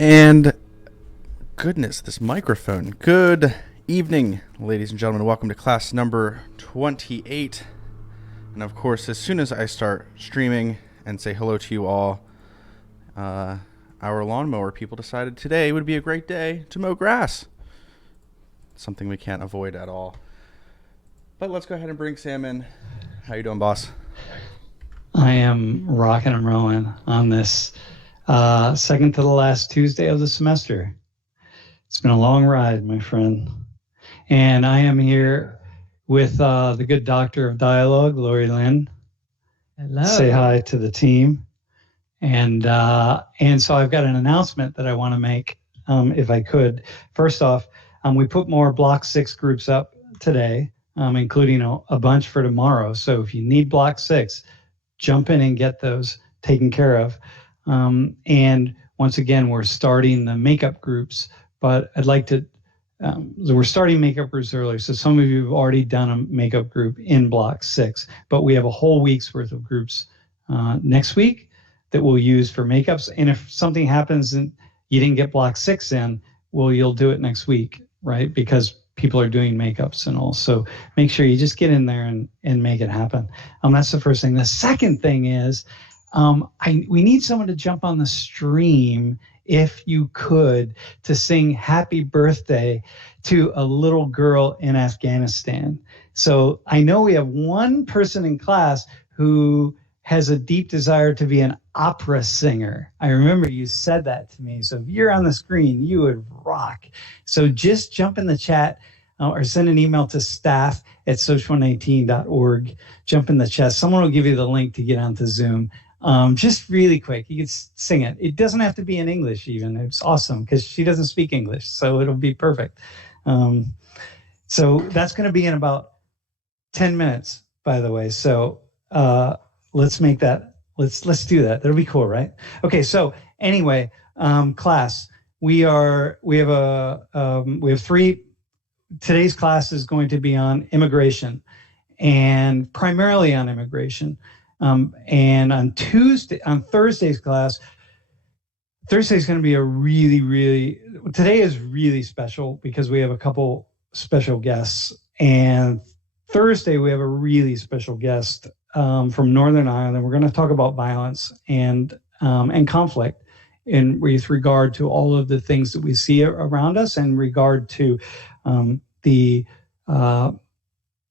And goodness, this microphone. Good evening, ladies and gentlemen. Welcome to class number 28. And of course, as soon as I start streaming and say hello to you all, our lawnmower people decided today would be a great day to mow grass. Something we can't avoid at all. But let's go ahead and bring Sam in. How you doing, boss? I am rocking and rolling on this second to the last Tuesday of the semester. It's been a long ride, my friend. And I am here with the good doctor of dialogue, Lori Lynn. Hello. Say hi to the team. And so I've got an announcement that I want to make, if I could. First off, we put more Block 6 groups up today, including a bunch for tomorrow. So if you need Block 6, jump in and get those taken care of. And once again, we're starting the makeup groups, but I'd like to, we're starting makeup groups early. So some of you have already done a makeup group in Block 6, but we have a whole week's worth of groups next week that we'll use for makeups. And if something happens and you didn't get Block 6 in, well, you'll do it next week, right? Because people are doing makeups and all. So make sure you just get in there and make it happen. That's the first thing. The second thing is, we need someone to jump on the stream, if you could, to sing happy birthday to a little girl in Afghanistan. So I know we have one person in class who has a deep desire to be an opera singer. I remember you said that to me. So if you're on the screen, you would rock. So just jump in the chat or send an email to staff@social19.org. Jump in the chat. Someone will give you the link to get onto Zoom. Just really quick, you can sing it. It doesn't have to be in English even. It's awesome because she doesn't speak English, so it'll be perfect. So that's going to be in about 10 minutes, by the way. So let's make that. Let's do that. That'll be cool, right? Okay. So anyway, class, we have three. Today's class is going to be on immigration, and primarily on immigration. And on Thursday's class, Thursday's going to be today is really special because we have a couple special guests. And Thursday, we have a really special guest from Northern Ireland. We're going to talk about violence and conflict with regard to all of the things that we see around us and regard to the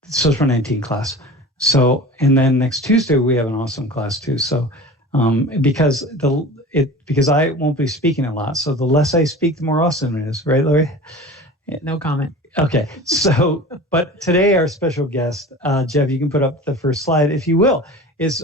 Social 19 class. So, and then next Tuesday we have an awesome class too. So, because I won't be speaking a lot, so the less I speak, the more awesome it is, right, Lori? No comment. Okay. So, but today our special guest, Jeff, you can put up the first slide if you will. It's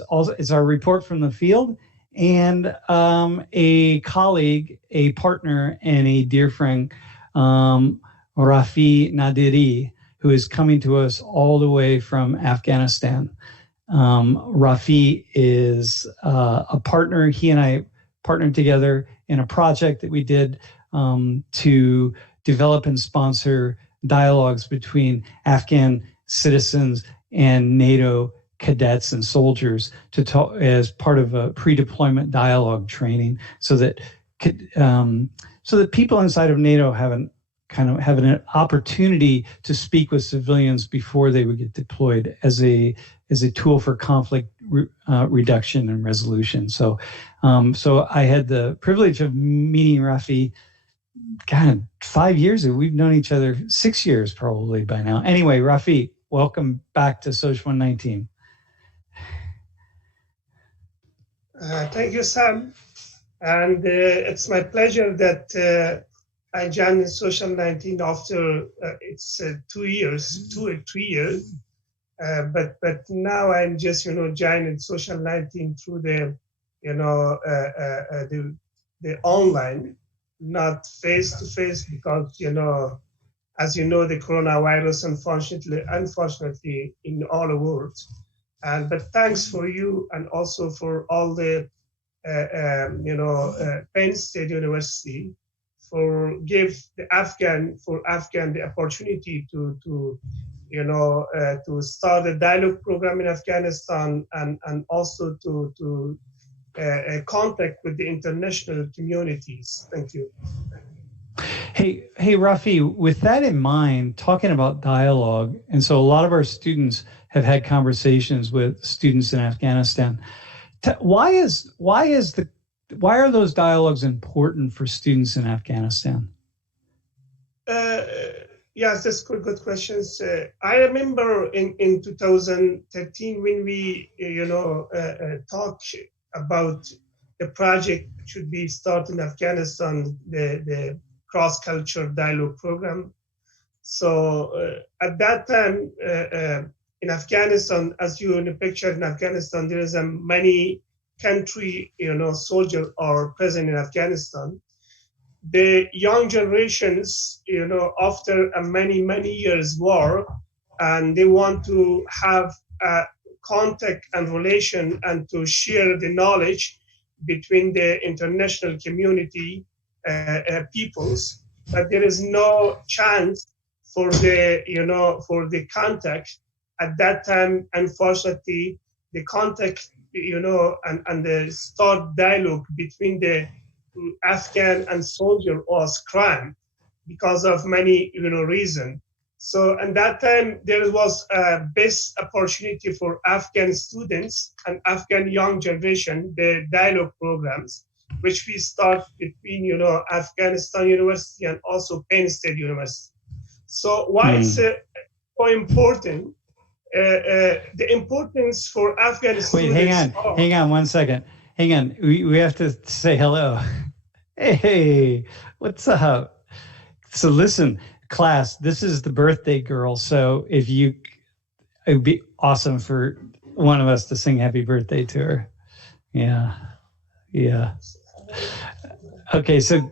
our report from the field, and a colleague, a partner, and a dear friend, Rafi Nadiri, who is coming to us all the way from Afghanistan. Rafi is a partner. He and I partnered together in a project that we did to develop and sponsor dialogues between Afghan citizens and NATO cadets and soldiers to talk as part of a pre-deployment dialogue training, so that people inside of NATO have an opportunity to speak with civilians before they would get deployed as a tool for conflict reduction and resolution. So I had the privilege of meeting Rafi, 5 years ago. We've known each other 6 years probably by now. Anyway, Rafi, welcome back to Social 19. Thank you, Sam. And it's my pleasure that I joined Social 19 after it's 2 years, 2 or 3 years. But now I'm just joining Social 19 through the online, not face to face, because as you know, the coronavirus unfortunately in all the world. But thanks for you and also for all the Penn State University for give the Afghan the opportunity to start a dialogue program in Afghanistan and also to contact with the international communities. Thank you. Hey, Rafi, with that in mind, talking about dialogue, and so a lot of our students have had conversations with students in Afghanistan. Why are those dialogues important for students in Afghanistan? Yes, that's good questions. I remember in 2013 when we, talked about the project should be started in Afghanistan, the cross-cultural dialogue program. So at that time in Afghanistan, as you in the picture in Afghanistan, there is a many country, soldiers are present in Afghanistan. The young generations, after a many years war, and they want to have a contact and relation and to share the knowledge between the international community peoples, but there is no chance for the contact at that time. Unfortunately, the contact, and the start dialogue between the Afghan and soldier was crime because of many reasons. So at that time there was a best opportunity for Afghan students and Afghan young generation, the dialogue programs, which we start between Afghanistan University and also Penn State University. So why it's so important? The importance for Afghan students. Wait, hang on 1 second. Hang on, we have to say hello. Hey, what's up? So listen, class, this is the birthday girl. So it would be awesome for one of us to sing happy birthday to her. Yeah. Okay, so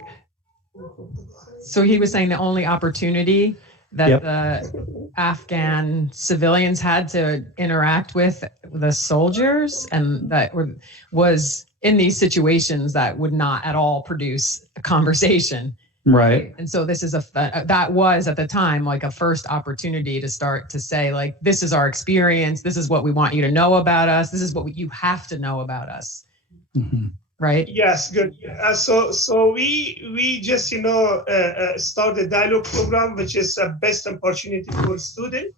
he was saying the only opportunity that the Afghan civilians had to interact with the soldiers, and that was in these situations that would not at all produce a conversation. Right. And so this is that was at the time like a first opportunity to start to say, like, this is our experience. This is what we want you to know about us. This is what you have to know about us. Mm-hmm. Right. Yes, good. So we just start the dialogue program, which is a best opportunity for students,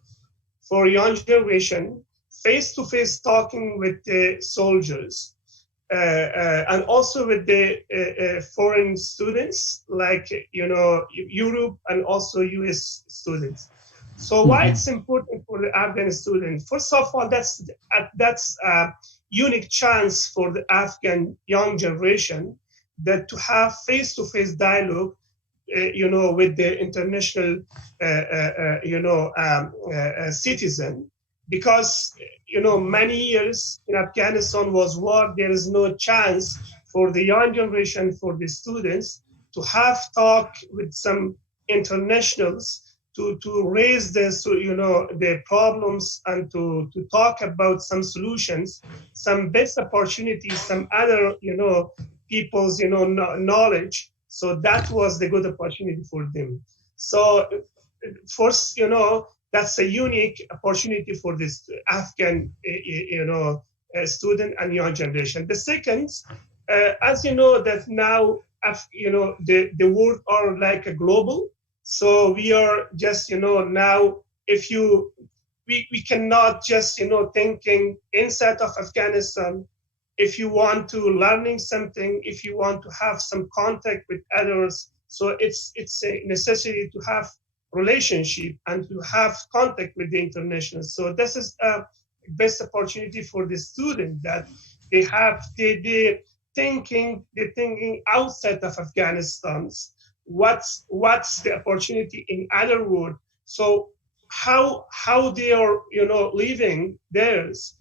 for young generation, face-to-face talking with the soldiers, and also with the foreign students, like Europe and also US students. So why it's important for the Afghan students? First of all, that's a unique chance for the Afghan young generation that to have face-to-face dialogue, with the international, citizen, because many years in Afghanistan was war. There is no chance for the young generation, for the students, to have talk with some internationals, to raise the problems and to talk about some solutions, some best opportunities, some other people's knowledge. So that was the good opportunity for them. So first, that's a unique opportunity for this Afghan student and young generation. The second, as you know, that now the world are like a global. So we are just, now we cannot just, thinking inside of Afghanistan. If you want to learning something, if you want to have some contact with others, so it's a necessity to have relationship and to have contact with the international. So this is a best opportunity for the student that they have the thinking outside of Afghanistan. What's the opportunity in other world? So how they are living theirs,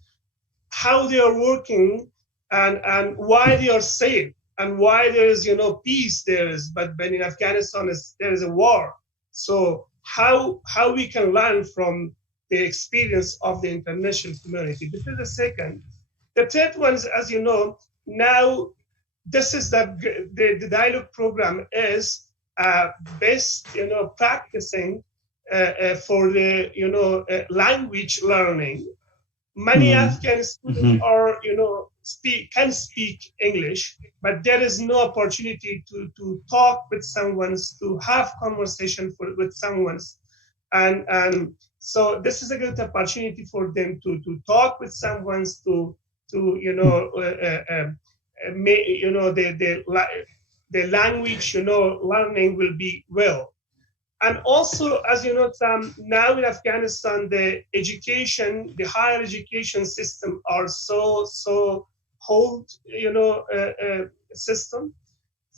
how they are working, and why they are safe, and why there is peace there is, but in Afghanistan there is a war. So how we can learn from the experience of the international community. This is the second. The third one is, as you know, now this is the dialogue program is best practicing for the language learning. Many Afghan students are can speak English, but there is no opportunity to talk with someone, to have conversation with someone, and so this is a good opportunity for them to talk with someone, to the language learning will be well. And also, as you know, Sam, now in Afghanistan, the higher education system are so hold, system.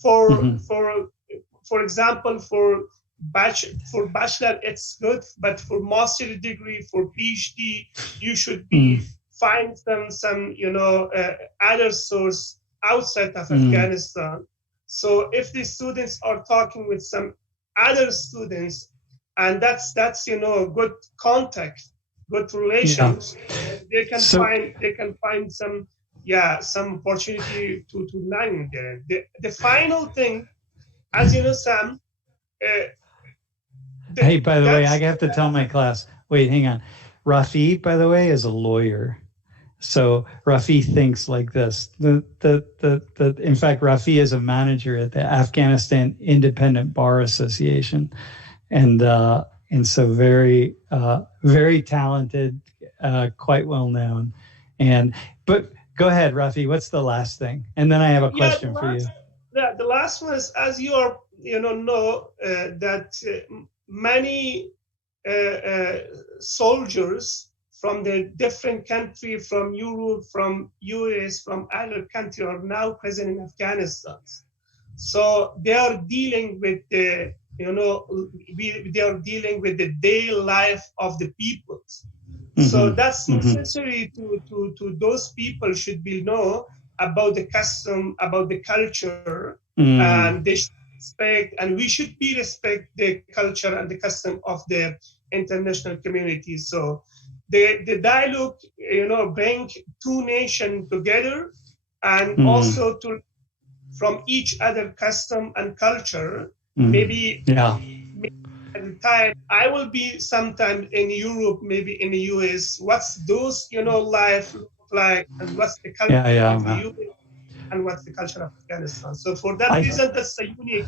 For example, for bachelor, it's good, but for master degree, for PhD, you should find some other source outside of Afghanistan. So if the students are talking with some other students, and that's good contact, good relations, they can find some opportunity to learn there. The final thing, as you know, Sam. Hey, by the way, I have to tell my class. Wait, hang on. Rafi, by the way, is a lawyer. So Rafi thinks like this. In fact, Rafi is a manager at the Afghanistan Independent Bar Association, and so very talented, quite well known. But go ahead, Rafi. What's the last thing? And then I have a question for you. The last one is, as you are know that many soldiers from the different country, from Europe, from US, from other countries are now present in Afghanistan. So they are dealing with the, they are dealing with the daily life of the people. So that's necessary to those people should be know about the custom, about the culture, and they should respect, and we should be respect the culture and the custom of the international community. So the dialogue, bring two nations together, and also from each other custom and culture. Maybe at the time I will be sometime in Europe, maybe in the US. What's those life look like, and what's the culture of the US, and what's the culture of Afghanistan? So for that reason, that's a unique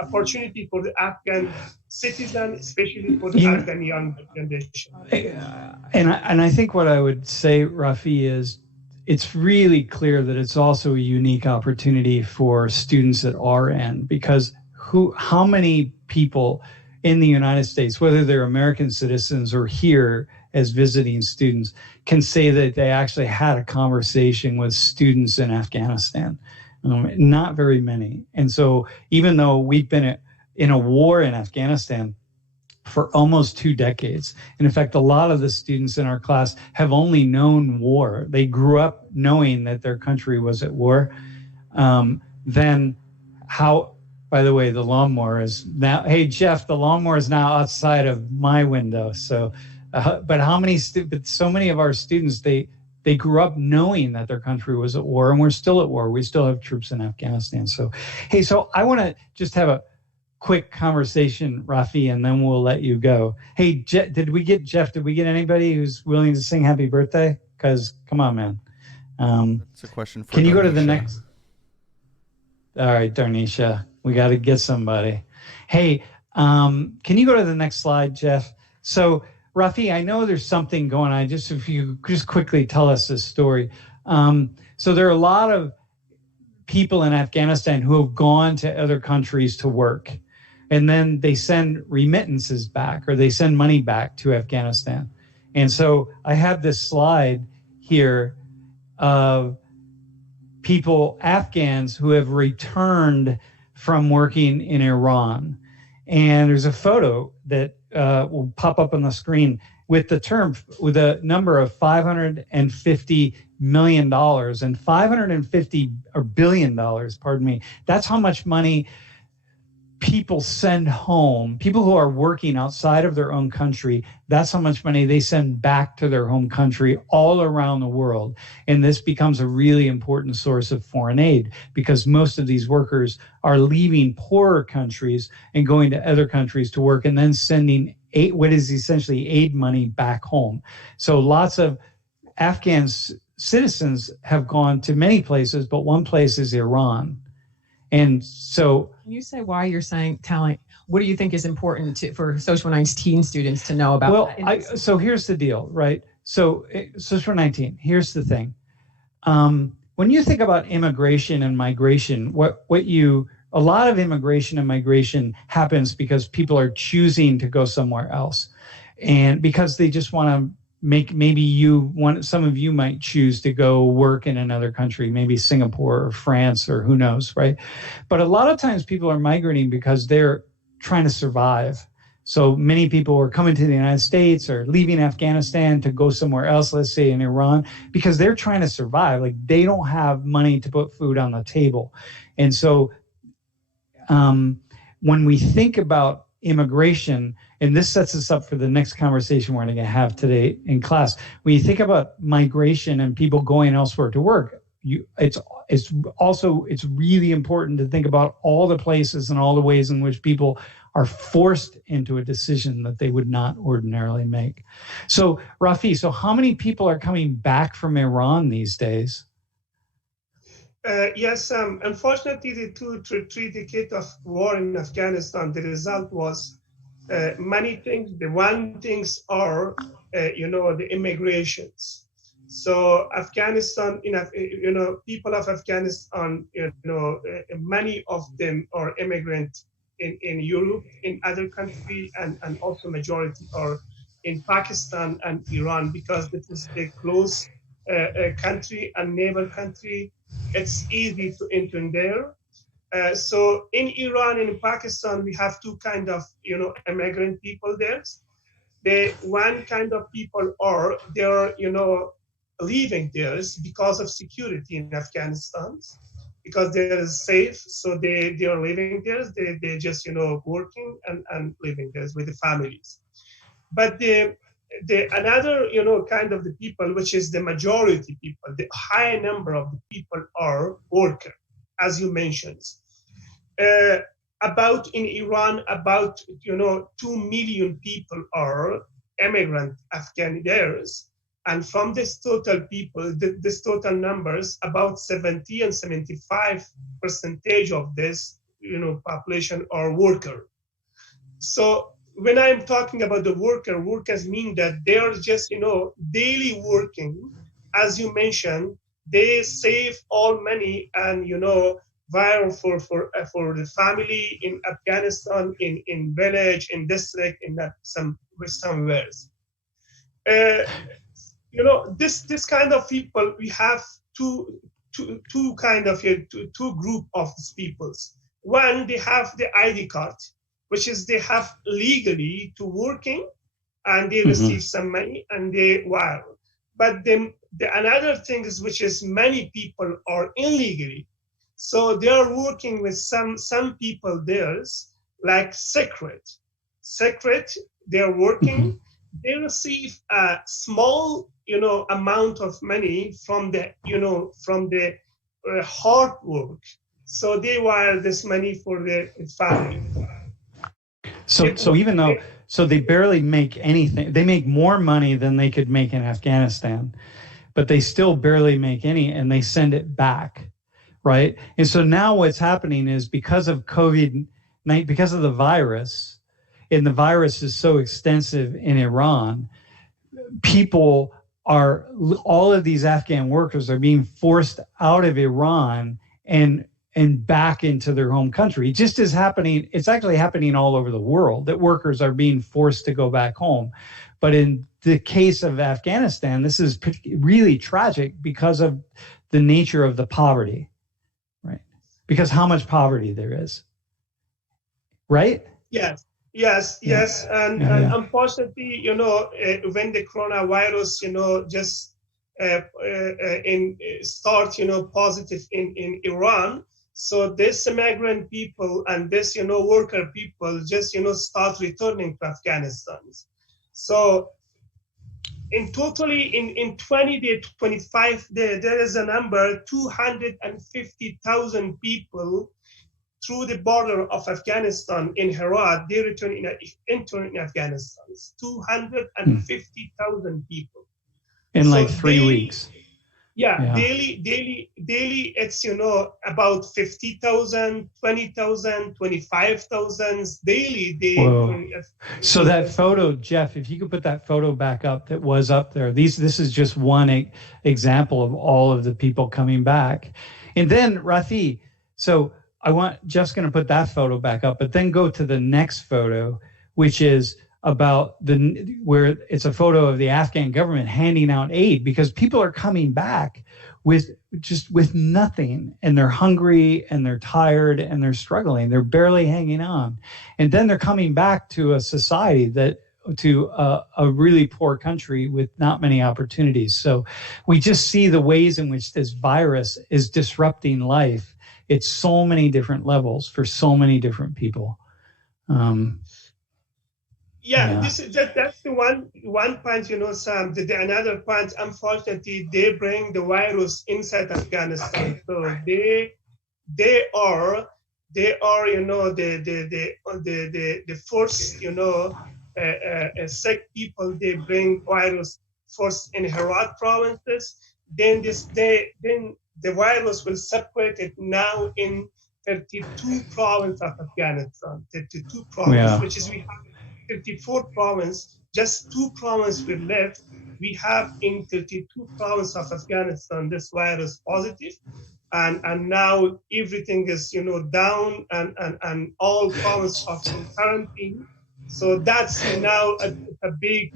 opportunity for the Afghan citizen, especially for the Afghan young generation. And I think what I would say, Rafi, is it's really clear that it's also a unique opportunity for students at our end, because how many people in the United States, whether they're American citizens or here as visiting students, can say that they actually had a conversation with students in Afghanistan? Not very many. And so even though we've been in a war in Afghanistan for almost 2 decades, and in fact, a lot of the students in our class have only known war. They grew up knowing that their country was at war. Then how, by the way, the lawnmower is now, hey, Jeff, the lawnmower is now outside of my window. So, but so many of our students, they grew up knowing that their country was at war, and we're still at war. We still have troops in Afghanistan. So, hey, so I want to just have a quick conversation, Rafi, and then we'll let you go. Hey, did we get anybody who's willing to sing happy birthday? Because, come on, man. That's a question for Can you Darnisha. go to the next? All right, Darnisha, we got to get somebody. Hey, can you go to the next slide, Jeff? So, Rafi, I know there's something going on. If you just quickly tell us this story. So there are a lot of people in Afghanistan who have gone to other countries to work, and then they send remittances back, or they send money back to Afghanistan. And so I have this slide here of people, Afghans, who have returned from working in Iran. And there's a photo that will pop up on the screen with a number of $550 million and $550 billion, pardon me. That's how much money people send home. People who are working outside of their own country, that's how much money they send back to their home country all around the world. And this becomes a really important source of foreign aid, because most of these workers are leaving poorer countries and going to other countries to work, and then sending what is essentially aid money back home. So lots of Afghans citizens have gone to many places, but one place is Iran. And so, can you say why you're telling? What do you think is important for Social 19 students to know about? Well, so here's the deal, right? So Social 19, here's the thing. When you think about immigration and migration, a lot of immigration and migration happens because people are choosing to go somewhere else, and because they just want to some of you might choose to go work in another country, maybe Singapore or France or who knows, right? But a lot of times people are migrating because they're trying to survive. So many people are coming to the United States or leaving Afghanistan to go somewhere else, let's say in Iran, because they're trying to survive. Like, they don't have money to put food on the table. And so when we think about immigration, and this sets us up for the next conversation we're going to have today in class. When you think about migration and people going elsewhere to work, it's really important to think about all the places and all the ways in which people are forced into a decision that they would not ordinarily make. So, Rafi, how many people are coming back from Iran these days? Yes, unfortunately, the 2-3 decades of war in Afghanistan, the result was many things. The one things are, the immigrations. So Afghanistan, people of Afghanistan, many of them are immigrants in Europe, in other countries, and also majority are in Pakistan and Iran, because this is a close country and neighbor country. It's easy to enter there. So in Iran and in Pakistan, we have two kind of, immigrant people there. The one kind of people are, they're, leaving there because of security in Afghanistan, because they're safe. So they are living there. They just, working and living there with the families. But the another, kind of the people, which is the majority people, the high number of the people are workers, as you mentioned. About in Iran, about 2 million people are immigrant Afghanis, and from this total people, this total numbers, about 70 and 75% of this population are worker. So when I'm talking about the workers mean that they are just daily working, as you mentioned. They save all money and wire for the family in Afghanistan, in village, in district, in that somewhere. This kind of people, we have two kind of two group of peoples. One, they have the ID card, which is they have legally to working, and they receive some money and they wire. But the another thing is, which is many people are illegally. So they are working with some people there's like secret. They are working. They receive a small amount of money from the hard work. So they wire this money for the family. So even though they barely make anything, they make more money than they could make in Afghanistan, but they still barely make any, and they send it back, right? And so now what's happening is, because of COVID-19, because of the virus, and the virus is so extensive in Iran, all of these Afghan workers are being forced out of Iran and back into their home country. It just is happening. It's actually happening all over the world, that workers are being forced to go back home. But in the case of Afghanistan, this is really tragic because of the nature of the poverty, right? Because how much poverty there is, right? Yes. And unfortunately, when the coronavirus, just start, positive in Iran. So this immigrant people and this, worker people just, start returning to Afghanistan. So in 20 to 25, there is a number, 250,000 people through the border of Afghanistan in Herat, they return in Afghanistan. 250,000 people. In like 3 weeks. Yeah. daily, it's, about 50,000, 20,000, 25,000 daily. Whoa. So that photo, Jeff, if you could put that photo back up that was up there. This is just one example of all of the people coming back. And then Rafi, so Jeff's going to put that photo back up, but then go to the next photo, which is about where it's a photo of the Afghan government handing out aid, because people are coming back with nothing, and they're hungry and they're tired and they're struggling. They're barely hanging on. And then they're coming back to a society to a really poor country with not many opportunities. So we just see the ways in which this virus is disrupting life. It's so many different levels for so many different people. That's the one point, Sam. Another point, unfortunately, they bring the virus inside Afghanistan. So they are the first, sick people. They bring virus first in Herat provinces. Then the virus will separate it now in 32 provinces of Afghanistan. 32 provinces, which is we have 34 provinces, just 2 provinces were left. We have in 32 provinces of Afghanistan this virus positive, and now everything is down, and all provinces are in quarantine. So that's now a big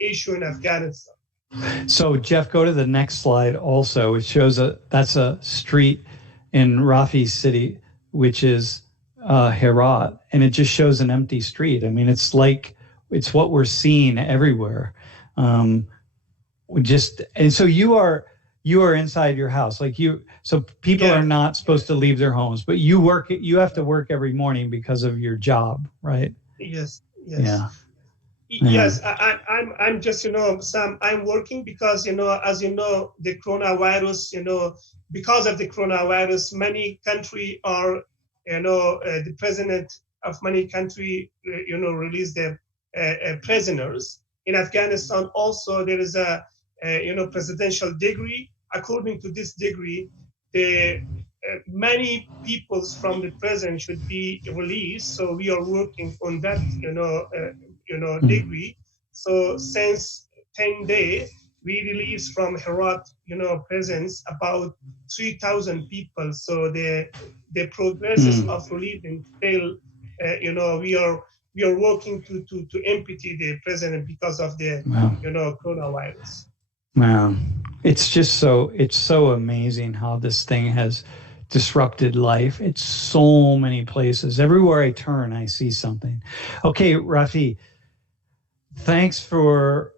issue in Afghanistan. So Jeff, go to the next slide. Also, it shows that's a street in Rafi's city, which is Herat, and it just shows an empty street. I mean, it's what we're seeing everywhere. And so you are inside your house, so people are not supposed to leave their homes, but you have to work every morning because of your job, right? Yes. Yeah. Yes, I'm just, Sam, I'm working because, as the coronavirus, because of the coronavirus, many countries are, the president of many countries, release their prisoners. In Afghanistan also, there is a presidential decree. According to this decree, many peoples from the prison should be released. So we are working on that, decree. So since 10 days, we released from Herat, prisons about 3,000 people. So the progress of releasing still, we are working to empty the prison because of the coronavirus. Wow, it's so amazing how this thing has disrupted life. It's so many places. Everywhere I turn, I see something. Okay, Rafi, thanks for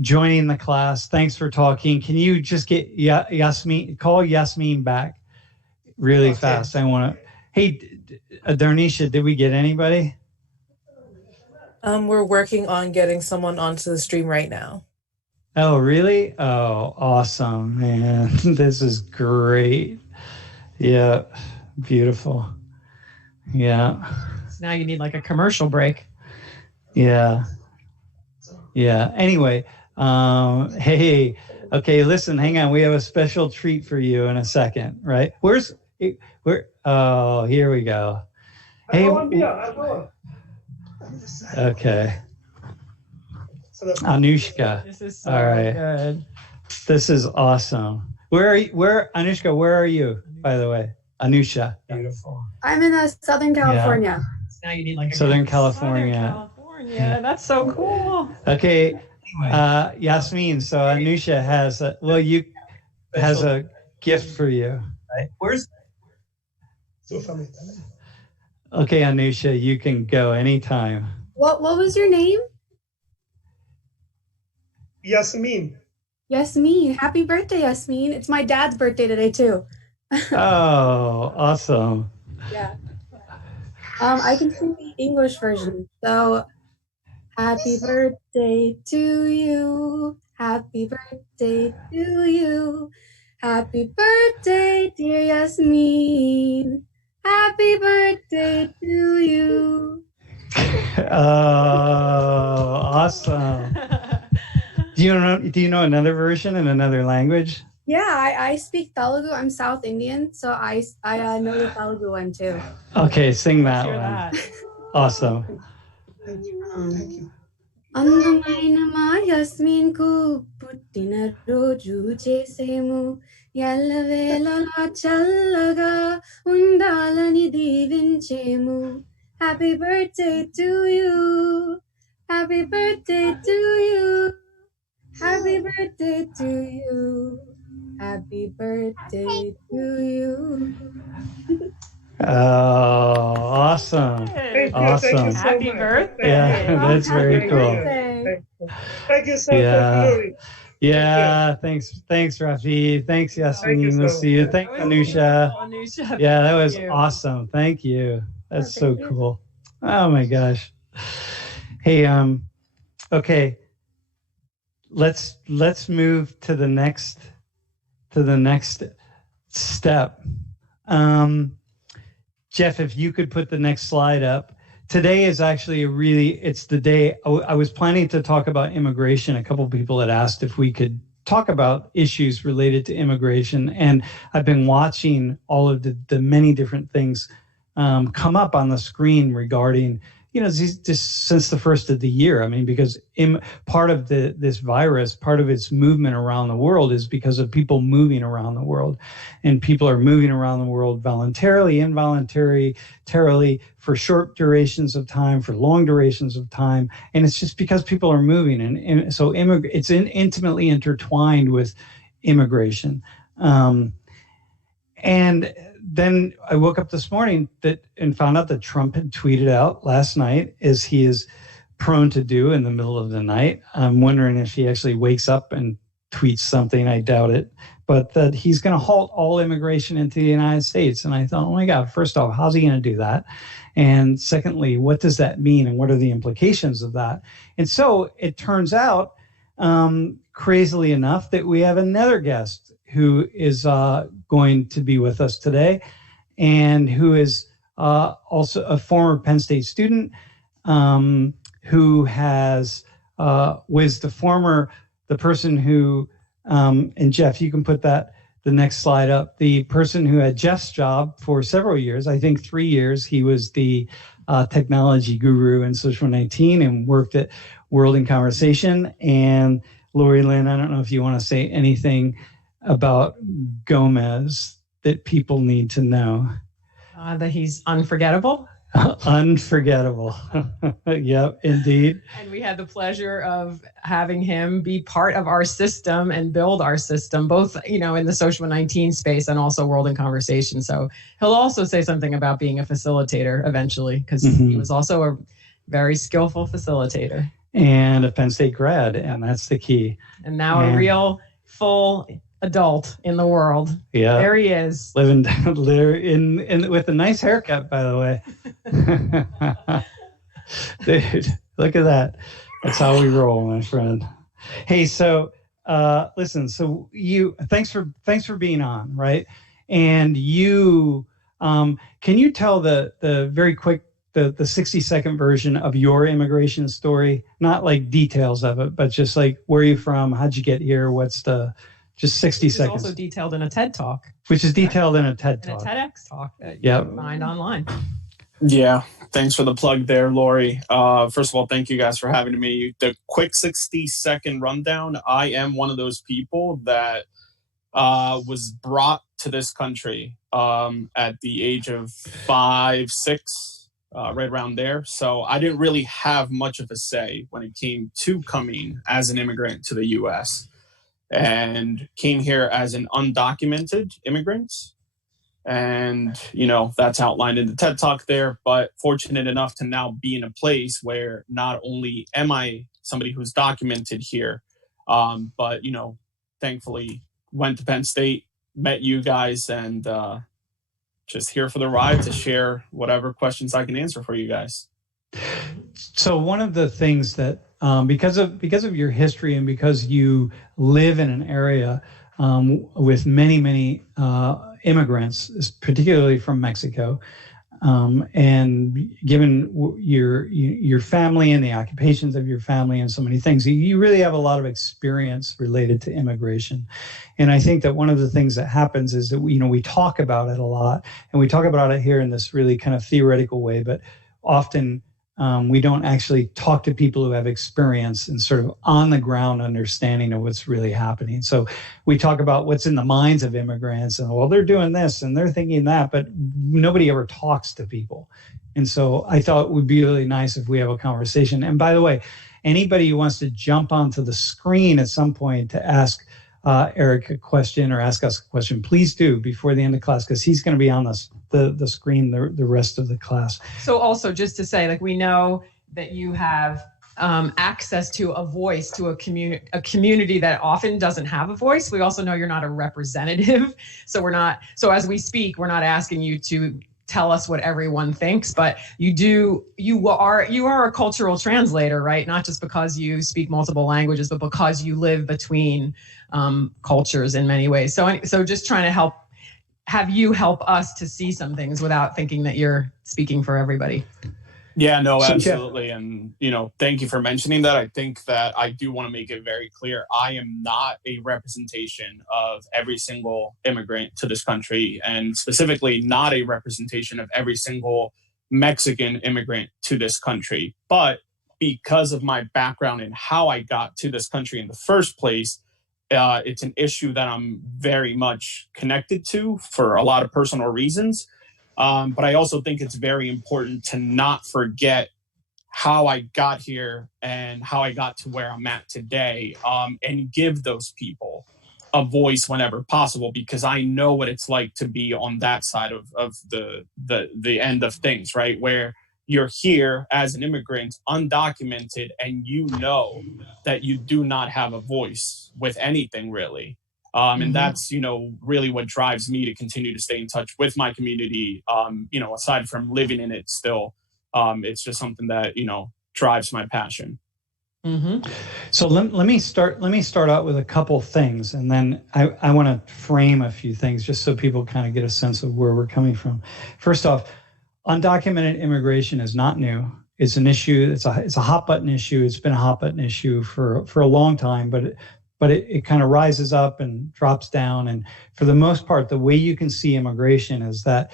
joining the class. Thanks for talking. Can you just get call Yasmin back really fast? I want to. Hey, Darnisha, did we get anybody? We're working on getting someone onto the stream right now. Oh, really? Oh, awesome, man. This is great. Yeah, beautiful. Yeah. So now you need like a commercial break. Yeah. Anyway, hey, okay, listen, hang on. We have a special treat for you in a second, right? Oh, here we go. Hey. Okay. Anushka. This is so all right. good. This is awesome. Anushka, where are you, by the way? Anusha. Beautiful. I'm in Southern California. Now you need like a Southern California. Yeah, that's so cool. Okay, Yasmin. So Anusha has a gift for you. Right? Where's? Okay, Anusha, you can go anytime. What was your name? Yasmin. Yasmin. Happy birthday, Yasmin. It's my dad's birthday today too. Oh, awesome. Yeah. I can sing the English version. So, happy birthday to you. Happy birthday to you. Happy birthday, dear Yasmin. Happy birthday to you. Oh, awesome. Do you know another version in another language? Yeah, I speak Telugu. I'm South Indian, so I know the Telugu one too. Okay, sing that Hear one. that. Awesome. Thank you. అందమైన మా యస్మిన్ కు పుట్టిన రోజు చేసేము ఎల్లవేళలా చల్లగా ఉండాలని దీవించేము happy birthday to you happy birthday to you happy birthday to you happy birthday to you Oh, awesome. Thank you. Awesome. Thank you so Happy much. birthday. Yeah, that's very Happy cool. birthday. Thank you so Yeah. much, Glory. Yeah, thanks, Rafi. Thanks, Yasmin. you so We'll see you. much. Thanks, Anusha. Anusha, Yeah, that was you. awesome. Thank you. That's Oh, so thank you. cool. Oh my gosh. Hey, okay. Let's move to the next step. Jeff, if you could put the next slide up. Today is actually it's the day I was planning to talk about immigration. A couple of people had asked if we could talk about issues related to immigration. And I've been watching all of the many different things come up on the screen regarding, just since the first of the year. I mean, because part of this virus, part of its movement around the world is because of people moving around the world. And people are moving around the world voluntarily, involuntarily, for short durations of time, for long durations of time. And it's just because people are moving. And so it's intimately intertwined with immigration. And then I woke up this morning and found out that Trump had tweeted out last night, as he is prone to do in the middle of the night. I'm wondering if he actually wakes up and tweets something. I doubt it. But that he's going to halt all immigration into the United States. And I thought, oh my God, first off, how's he going to do that? And secondly, what does that mean? And what are the implications of that? And so it turns out, crazily enough, that we have another guest who is going to be with us today, and who is also a former Penn State student, who was the person who, and Jeff, you can put the next slide up, the person who had Jeff's job for several years, I think 3 years. He was the technology guru in Social 19 and worked at World in Conversation. And Lori Lynn, I don't know if you want to say anything about Gomez that people need to know. That he's unforgettable. Unforgettable. Yep, indeed. And we had the pleasure of having him be part of our system and build our system, both, in the Social 19 space and also World in Conversation. So he'll also say something about being a facilitator eventually, because he was also a very skillful facilitator. And a Penn State grad, and that's the key. And now a real full adult in the world. Yeah, there he is, living there in with a nice haircut, by the way. Dude, look at that. That's how we roll, my friend. Hey, so listen. So thanks for being on, right? And you can you tell the very quick the 60-second version of your immigration story? Not like details of it, but just like where are you from? How'd you get here? What's just 60 seconds. It's also detailed in a TED Talk. Which is detailed in a TED Talk. In a TEDx talk that you can find online. Yeah, thanks for the plug there, Lori. First of all, thank you guys for having me. The quick 60-second rundown. I am one of those people that was brought to this country at the age of 5, 6, right around there. So I didn't really have much of a say when it came to coming as an immigrant to the U.S. and came here as an undocumented immigrant. And, that's outlined in the TED Talk there, but fortunate enough to now be in a place where not only am I somebody who's documented here, but, thankfully went to Penn State, met you guys, and just here for the ride to share whatever questions I can answer for you guys. So one of the things that, because of your history and because you live in an area with many immigrants, particularly from Mexico, And given your family and the occupations of your family and so many things, you really have a lot of experience related to immigration. And I think that one of the things that happens is that we talk about it a lot, and we talk about it here in this really kind of theoretical way, but often we don't actually talk to people who have experience and sort of on the ground understanding of what's really happening. So we talk about what's in the minds of immigrants and, well, they're doing this and they're thinking that, but nobody ever talks to people. And so I thought it would be really nice if we have a conversation. And by the way, anybody who wants to jump onto the screen at some point to ask Eric a question or ask us a question, please do before the end of class, because he's going to be on the screen the rest of the class. So also just to say, like, we know that you have access to a voice, to a community that often doesn't have a voice. We also know you're not a representative. So as we speak, we're not asking you to tell us what everyone thinks, but you are a cultural translator, right? Not just because you speak multiple languages, but because you live between cultures in many ways. So just trying to have you help us to see some things without thinking that you're speaking for everybody. Yeah, no, absolutely. And, thank you for mentioning that. I think that I do want to make it very clear. I am not a representation of every single immigrant to this country, and specifically not a representation of every single Mexican immigrant to this country. But because of my background and how I got to this country in the first place, it's an issue that I'm very much connected to for a lot of personal reasons. But I also think it's very important to not forget how I got here and how I got to where I'm at today, and give those people a voice whenever possible, because I know what it's like to be on that side of the end of things, right? Where you're here as an immigrant, undocumented, and you know that you do not have a voice with anything really. And that's, really what drives me to continue to stay in touch with my community. Aside from living in it still, it's just something that, drives my passion. Mm-hmm. So let me start out with a couple things, and then I want to frame a few things just so people kind of get a sense of where we're coming from. First off, undocumented immigration is not new. It's an issue. It's a hot button issue. It's been a hot button issue for a long time, but it kind of rises up and drops down. And for the most part, the way you can see immigration is that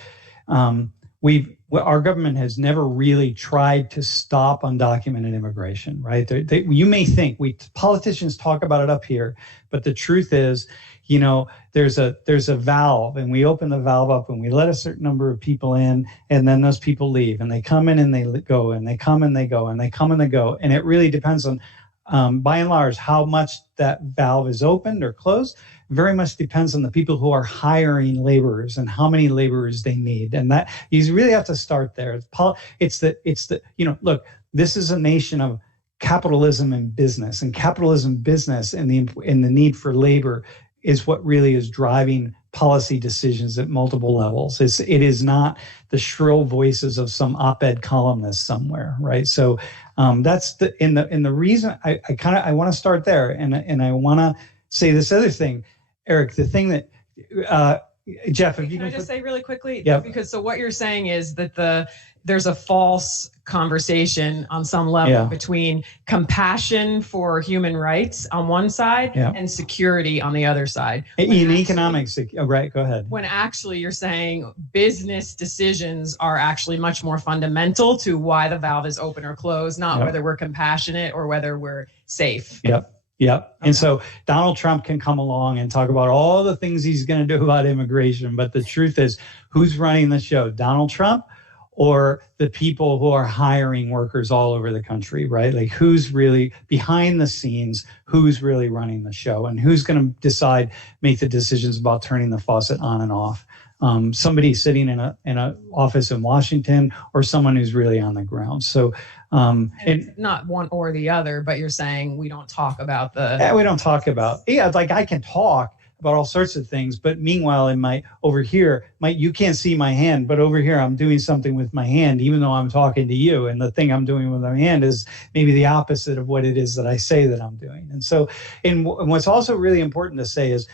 our government has never really tried to stop undocumented immigration, right? You may think politicians talk about it up here, but the truth is, there's a valve, and we open the valve up and we let a certain number of people in, and then those people leave, and they come in and they go, and they come and they go, and they come and they go. And it really depends on, by and large, how much that valve is opened or closed very much depends on the people who are hiring laborers and how many laborers they need. And that you really have to start there. Look, this is a nation of capitalism and business, and capitalism, business, and the need for labor is what really is driving policy decisions at multiple levels. It is not the shrill voices of some op-ed columnist somewhere, right? So that's the reason I want to start there, and I want to say this other thing, Eric. The thing that Jeff, if you can I just say really quickly, yep. Because so what you're saying is that there's a false conversation on some level between compassion for human rights on one side and security on the other side. In economics, right, go ahead. When actually you're saying business decisions are actually much more fundamental to why the valve is open or closed, not whether we're compassionate or whether we're safe. Yep. Okay. And so Donald Trump can come along and talk about all the things he's going to do about immigration. But the truth is, who's running the show? Donald Trump or the people who are hiring workers all over the country, right? Like, who's really behind the scenes, who's really running the show, and who's going to make the decisions about turning the faucet on and off? Somebody sitting in a office in Washington, or someone who's really on the ground. So it's not one or the other, but you're saying we don't talk about we don't talk about, like I can talk about all sorts of things, but meanwhile you can't see my hand, but over here I'm doing something with my hand, even though I'm talking to you, and the thing I'm doing with my hand is maybe the opposite of what it is that I say that I'm doing. And so, and what's also really important to say is,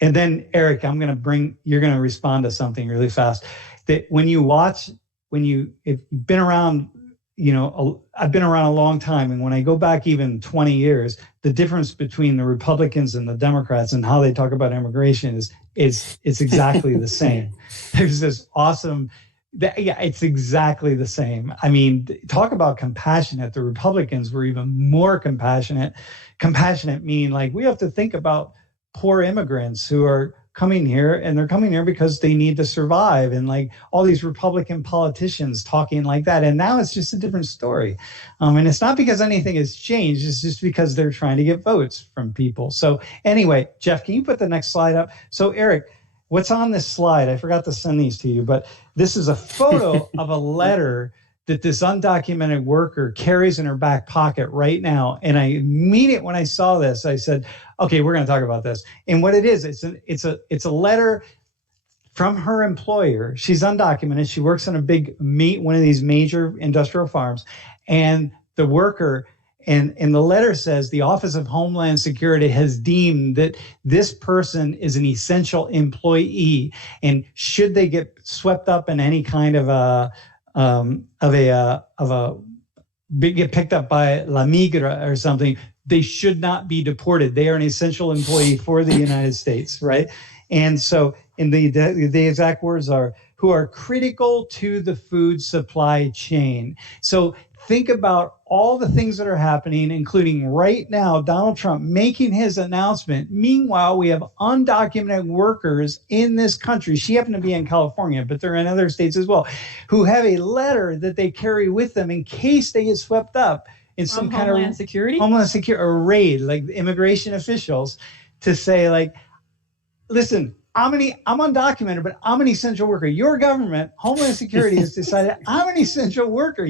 and then Eric, you're going to respond to something really fast. That if you've been around, I've been around a long time. And when I go back even 20 years, the difference between the Republicans and the Democrats and how they talk about immigration is exactly the same. There's this awesome, it's exactly the same. I mean, talk about compassionate. The Republicans were even more compassionate. Compassionate meaning like we have to think about poor immigrants who are coming here, and they're coming here because they need to survive, and like all these Republican politicians talking like that. And now it's just a different story. And it's not because anything has changed, it's just because they're trying to get votes from people. So anyway, Jeff, can you put the next slide up? So Eric, what's on this slide? I forgot to send these to you, but this is a photo of a letter that this undocumented worker carries in her back pocket right now. And I immediately, when I saw this, I said, okay, we're going to talk about this. And what it is, it's a letter from her employer. She's undocumented. She works on one of these major industrial farms. And the worker, and the letter says, the Office of Homeland Security has deemed that this person is an essential employee. And should they get swept up in any kind of get picked up by La Migra or something, they should not be deported. They are an essential employee for the United States, right? And so, in the exact words are, who are critical to the food supply chain. So think about all the things that are happening, including right now, Donald Trump making his announcement. Meanwhile, we have undocumented workers in this country. She happened to be in California, but they're in other states as well, who have a letter that they carry with them in case they get swept up in some kind of Homeland Security or raid, like immigration officials, to say like, listen, I'm undocumented, but I'm an essential worker. Your government, Homeland Security, has decided I'm an essential worker.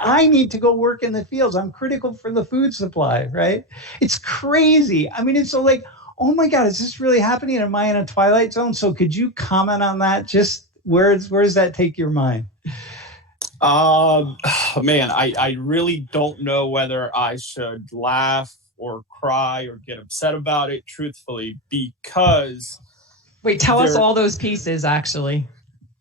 I need to go work in the fields. I'm critical for the food supply, right? It's crazy. I mean, it's so like, oh my God, is this really happening? Am I in a twilight zone? So could you comment on that? Just where does that take your mind? Man, I really don't know whether I should laugh or cry or get upset about it, truthfully, because... Wait, tell us all those pieces, actually.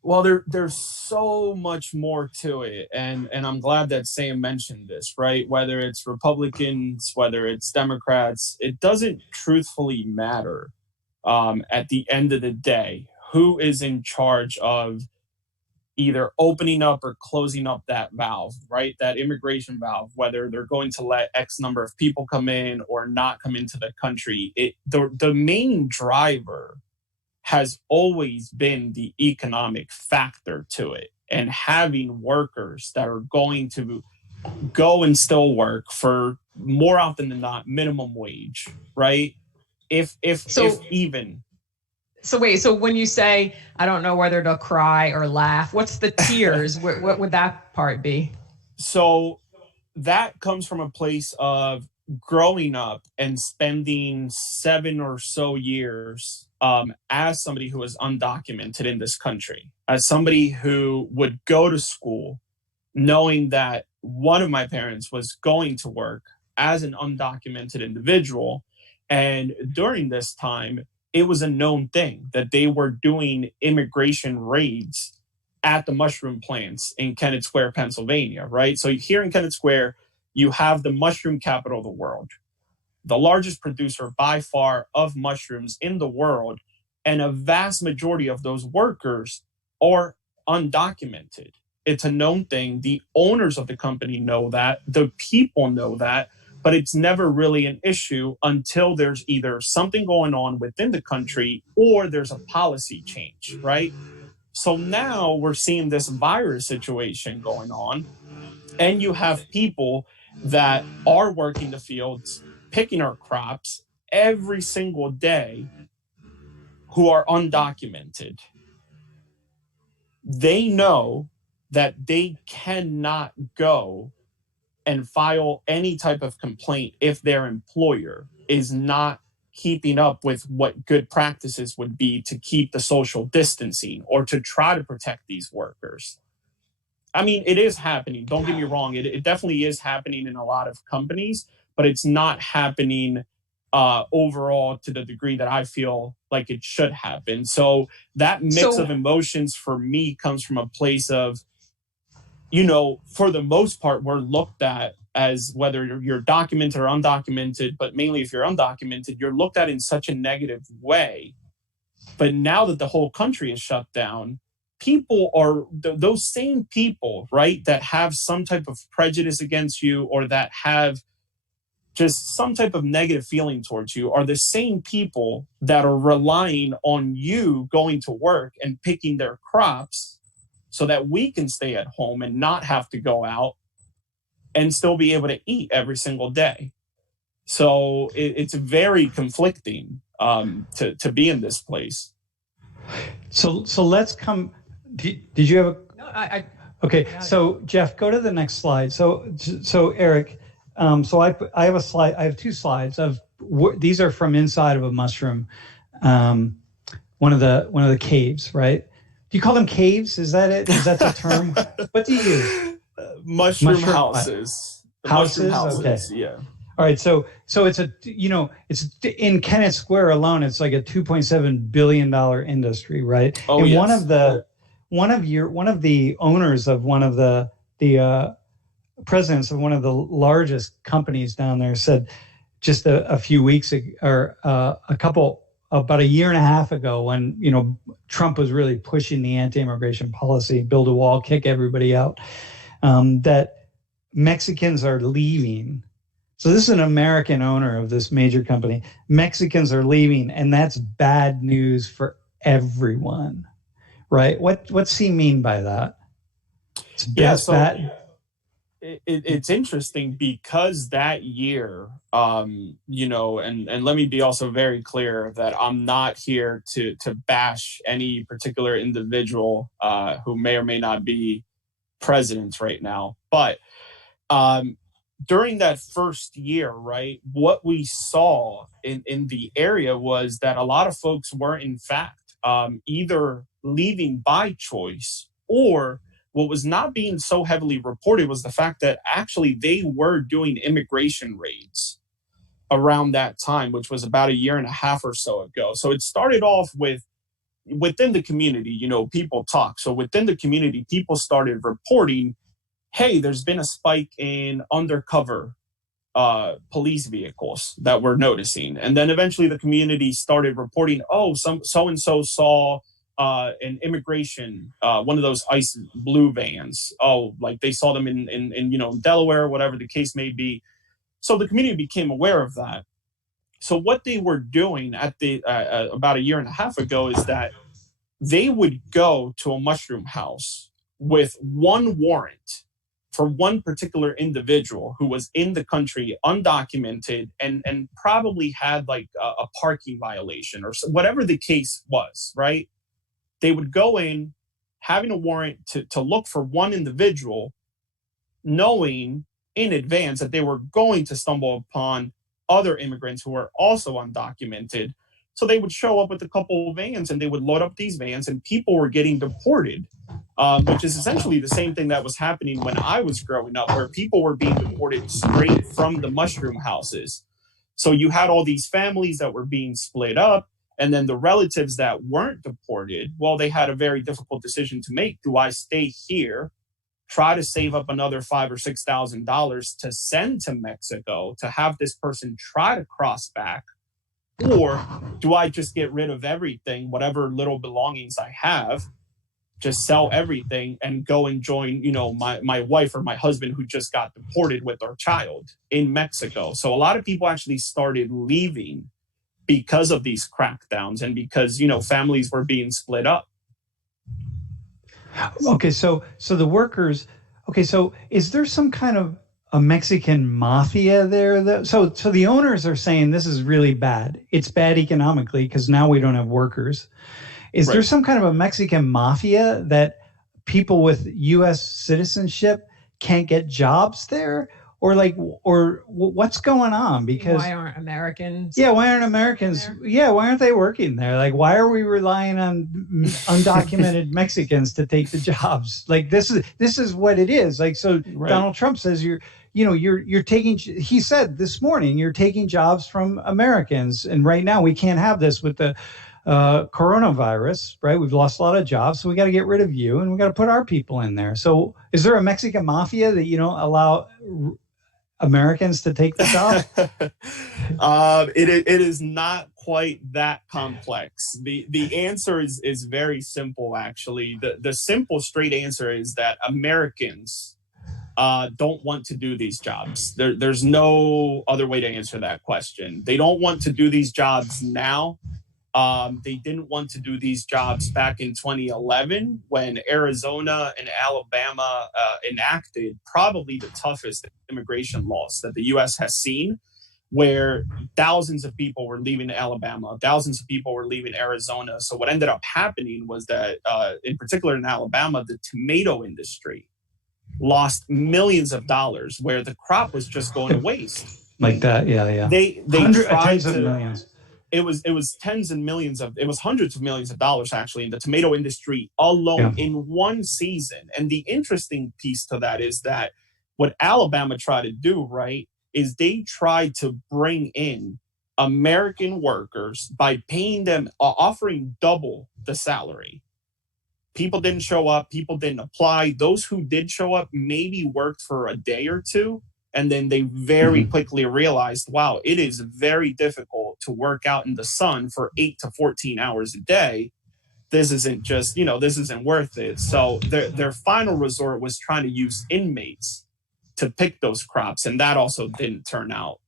Well, there's so much more to it, and I'm glad that Sam mentioned this, right? Whether it's Republicans, whether it's Democrats, it doesn't truthfully matter at the end of the day who is in charge of either opening up or closing up that valve, right? That immigration valve, whether they're going to let X number of people come in or not come into the country. The main driver has always been the economic factor to it, and having workers that are going to go and still work for, more often than not, minimum wage, right? If even. So wait, so when you say, I don't know whether to cry or laugh, what's the tears? What would that part be? So that comes from a place of growing up and spending 7 or so years as somebody who is undocumented in this country, as somebody who would go to school knowing that one of my parents was going to work as an undocumented individual. And during this time, it was a known thing that they were doing immigration raids at the mushroom plants in Kennett Square, Pennsylvania, right? So here in Kennett Square, you have the mushroom capital of the world, the largest producer by far of mushrooms in the world, and a vast majority of those workers are undocumented. It's a known thing. The owners of the company know that. The people know that. But it's never really an issue until there's either something going on within the country or there's a policy change, right? So now we're seeing this virus situation going on, and you have people that are working the fields, picking our crops every single day who are undocumented. They know that they cannot go and file any type of complaint if their employer is not keeping up with what good practices would be to keep the social distancing or to try to protect these workers. I mean, it is happening. Don't get me wrong. It definitely is happening in a lot of companies, but it's not happening overall to the degree that I feel like it should have been. So that mix of emotions for me comes from a place of, for the most part, we're looked at as whether you're documented or undocumented, but mainly if you're undocumented, you're looked at in such a negative way. But now that the whole country is shut down, people are those same people, right, that have some type of prejudice against you or that have just some type of negative feeling towards you are the same people that are relying on you going to work and picking their crops so that we can stay at home and not have to go out and still be able to eat every single day. So it's very conflicting to be in this place. So let's come. Did you have a? No, Okay, yeah. so Jeff, go to the next slide. So Eric, I have a slide. I have two slides of these are from inside of a mushroom, one of the caves, right? Do you call them caves? Is that it? Is that the term? What do you use? Mushroom houses. Houses? Okay. Yeah. All right. So it's it's in Kennett Square alone, it's like a $2.7 billion industry, right? Oh, and yes. one of the owners of one of the presidents of one of the largest companies down there said just a few weeks ago, or about a year and a half ago, when Trump was really pushing the anti-immigration policy, build a wall, kick everybody out, that Mexicans are leaving. So this is an American owner of this major company. Mexicans are leaving, and that's bad news for everyone, right? What's he mean by that? It's interesting because that year, and let me be also very clear that I'm not here to bash any particular individual who may or may not be president right now. But during that first year, right, what we saw in the area was that a lot of folks were, in fact, either leaving by choice, or what was not being so heavily reported was the fact that actually they were doing immigration raids around that time, which was about a year and a half or so ago. So it started off within the community, people talk. So within the community, people started reporting, hey, there's been a spike in undercover police vehicles that we're noticing. And then eventually the community started reporting, oh, so-and-so saw an immigration, one of those ICE blue vans. Oh, like they saw them in Delaware, whatever the case may be. So the community became aware of that. So what they were doing at about a year and a half ago is that they would go to a mushroom house with one warrant for one particular individual who was in the country, undocumented, and probably had like a parking violation or whatever the case was, right? They would go in having a warrant to look for one individual, knowing in advance that they were going to stumble upon other immigrants who were also undocumented. So they would show up with a couple of vans and they would load up these vans, and people were getting deported, which is essentially the same thing that was happening when I was growing up, where people were being deported straight from the mushroom houses. So you had all these families that were being split up, and then the relatives that weren't deported, well, they had a very difficult decision to make. Do I stay here, try to save up another $5,000 or $6,000 to send to Mexico to have this person try to cross back? Or do I just get rid of everything, whatever little belongings I have, just sell everything and go and join, my wife or my husband who just got deported with our child in Mexico? So a lot of people actually started leaving because of these crackdowns and because, families were being split up. Okay, so the workers. Okay, so is there some kind of a Mexican mafia there? So the owners are saying this is really bad. It's bad economically because now we don't have workers. Is there some kind of a Mexican mafia that people with U.S. citizenship can't get jobs there? what's going on? Because why aren't Americans? Yeah, why aren't Americans? Yeah, why aren't they working there? Like, why are we relying on undocumented Mexicans to take the jobs? Like, this is what it is. Like, so Right. Donald Trump says you're taking. He said this morning you're taking jobs from Americans, and right now we can't have this with the coronavirus, right? We've lost a lot of jobs, so we got to get rid of you, and we got to put our people in there. So, is there a Mexican mafia that allow Americans to take the job? It is not quite that complex. The answer is very simple, actually. The simple, straight answer is that Americans don't want to do these jobs. There's no other way to answer that question. They don't want to do these jobs now. They didn't want to do these jobs back in 2011 when Arizona and Alabama enacted probably the toughest immigration laws that the U.S. has seen, where thousands of people were leaving Alabama, thousands of people were leaving Arizona. So what ended up happening was that, in particular in Alabama, the tomato industry lost millions of dollars where the crop was just going to waste. Like that, yeah. They Tens of millions. It was hundreds of millions of dollars actually in the tomato industry alone in one season. And the interesting piece to that is that what Alabama tried to do, right, is they tried to bring in American workers by paying them, offering double the salary. People didn't show up. People didn't apply. Those who did show up maybe worked for a day or two. And then they very quickly realized, wow, it is very difficult to work out in the sun for 8 to 14 hours a day. This isn't just, this isn't worth it. So their final resort was trying to use inmates to pick those crops. And that also didn't turn out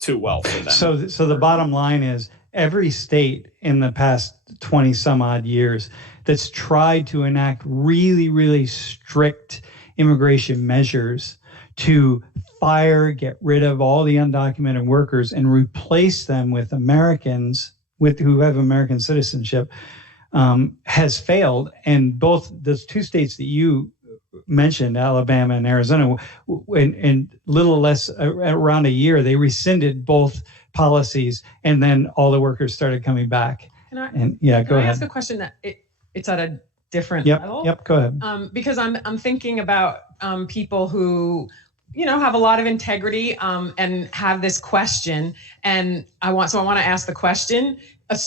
too well for them. So the bottom line is every state in the past 20 some odd years that's tried to enact really, really strict immigration measures to get rid of all the undocumented workers and replace them with Americans who have American citizenship has failed. And both those two states that you mentioned, Alabama and Arizona, in little less around a year, they rescinded both policies, and then all the workers started coming back. Go ahead. Can I ask a question that it's at a different level? Yep, go ahead. Because I'm thinking about people who have a lot of integrity and have this question. And I want to ask the question,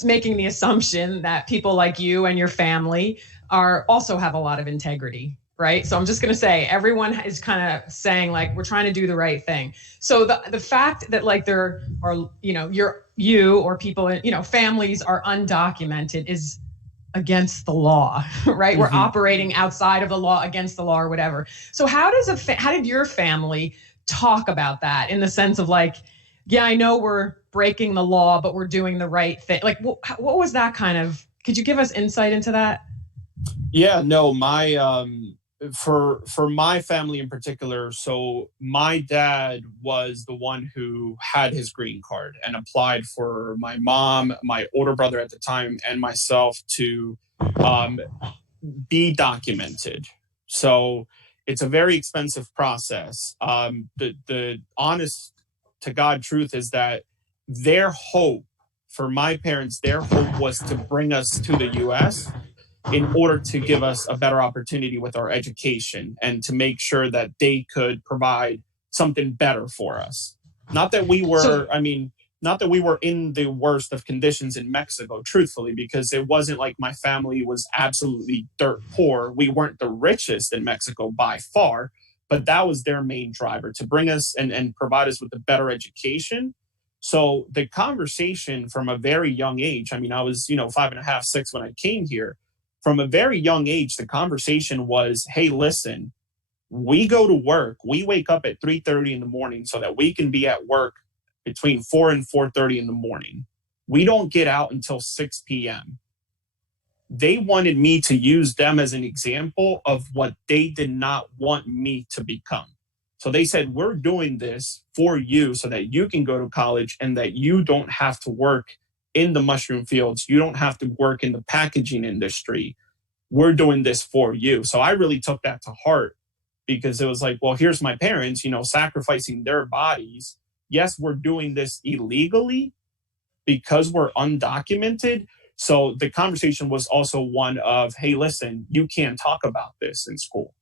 making the assumption that people like you and your family also have a lot of integrity, right? So I'm just going to say everyone is kind of saying like, we're trying to do the right thing. So the fact that like there are, you or people, families are undocumented is against the law, right? We're operating outside of the law, against the law or whatever. So how did your family talk about that in the sense of like, yeah, I know we're breaking the law, but we're doing the right thing. Like, what was that kind of, could you give us insight into that? Yeah, no, for my family in particular, so my dad was the one who had his green card and applied for my mom, my older brother at the time, and myself to be documented. So it's a very expensive process. The honest to God truth is that their hope for my parents, their hope was to bring us to the U.S. in order to give us a better opportunity with our education and to make sure that they could provide something better for us. Not that we were, not that we were in the worst of conditions in Mexico, truthfully, because it wasn't like my family was absolutely dirt poor. We weren't the richest in Mexico by far, but that was their main driver, to bring us and provide us with a better education. So the conversation from a very young age, I was, 5.5, 6 when I came here. From a very young age, the conversation was, hey, listen, we go to work. We wake up at 3:30 in the morning so that we can be at work between 4 and 4:30 in the morning. We don't get out until 6 p.m. They wanted me to use them as an example of what they did not want me to become. So they said, we're doing this for you so that you can go to college and that you don't have to work in the mushroom fields. You don't have to work in the packaging industry. We're doing this for you. So I really took that to heart because it was like, well, here's my parents, sacrificing their bodies. Yes, we're doing this illegally because we're undocumented. So the conversation was also one of, hey, listen, you can't talk about this in school.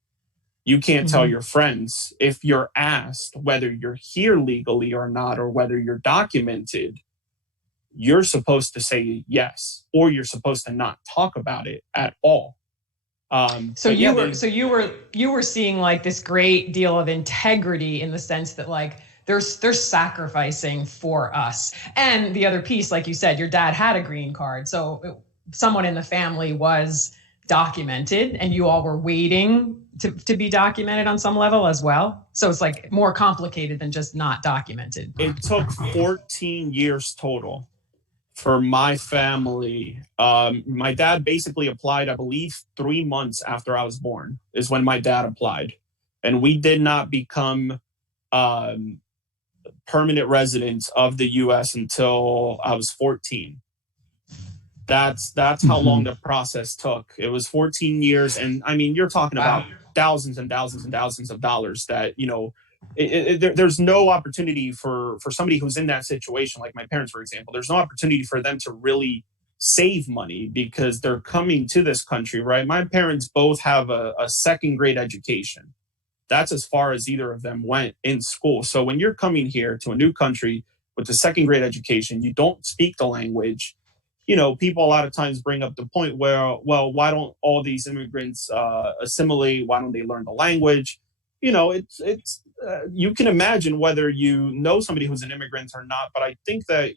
You can't tell your friends. If you're asked whether you're here legally or not, or whether you're documented, you're supposed to say yes, or you're supposed to not talk about it at all. So you were seeing like this great deal of integrity in the sense that like they're sacrificing for us. And the other piece, like you said, your dad had a green card, so someone in the family was documented, and you all were waiting to be documented on some level as well. So it's like more complicated than just not documented. It took 14 years total for my family. My dad basically applied, I believe 3 months after I was born is when my dad applied. And we did not become permanent residents of the US until I was 14. That's how long the process took. It was 14 years. And I mean, you're talking about thousands and thousands and thousands of dollars that, there's no opportunity for somebody who's in that situation, like my parents, for example. There's no opportunity for them to really save money because they're coming to this country, right? My parents both have a second grade education. That's as far as either of them went in school. So when you're coming here to a new country with a second grade education, you don't speak the language. People a lot of times bring up the point where, well, why don't all these immigrants assimilate? Why don't they learn the language? It's you can imagine whether you know somebody who's an immigrant or not. But I think that,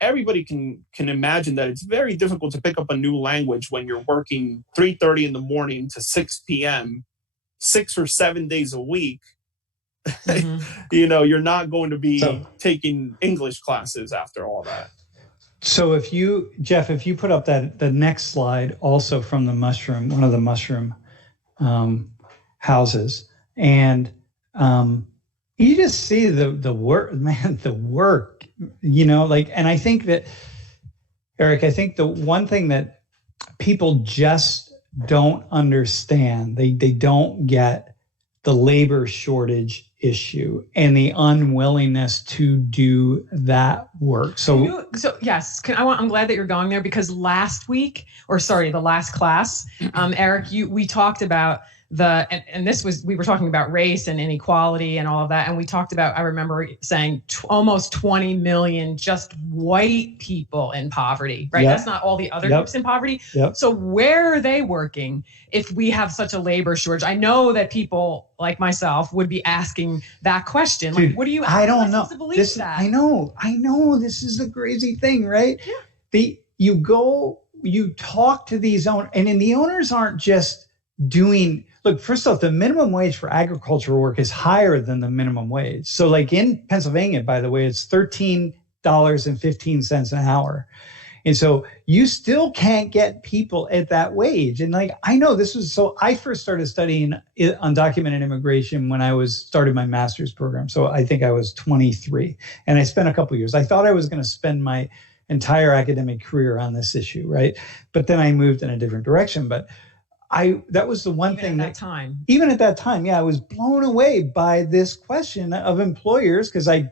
everybody can imagine that it's very difficult to pick up a new language when you're working 3:30 in the morning to 6 p.m., 6 or 7 days a week. You're not going to be taking English classes after all that. So Jeff, if you put up the next slide also from the mushroom, one of the mushroom houses, and you just see the work, man, the work, and I think that, Eric, the one thing that people just don't understand, they don't get the labor shortage issue and the unwillingness to do that work. So yes, I'm glad that you're going there, because the last class, Eric, we talked about we were talking about race and inequality and all of that. And we talked about, I remember saying almost 20 million just white people in poverty, right? Yep. That's not all the other groups in poverty. Yep. So where are they working if we have such a labor shortage? I know that people like myself would be asking that question. Dude, like, what do you, I don't know. I know. This is the crazy thing, right? Yeah. You talk to these owners, and the owners aren't just doing, look, first off, the minimum wage for agricultural work is higher than the minimum wage. So like in Pennsylvania, by the way, it's $13.15 an hour. And so you still can't get people at that wage. And like, I know I first started studying undocumented immigration when I started my master's program. So I think I was 23, and I spent a couple of years. I thought I was going to spend my entire academic career on this issue, right? But then I moved in a different direction. But that was the one thing even at that time, I was blown away by this question of employers, because I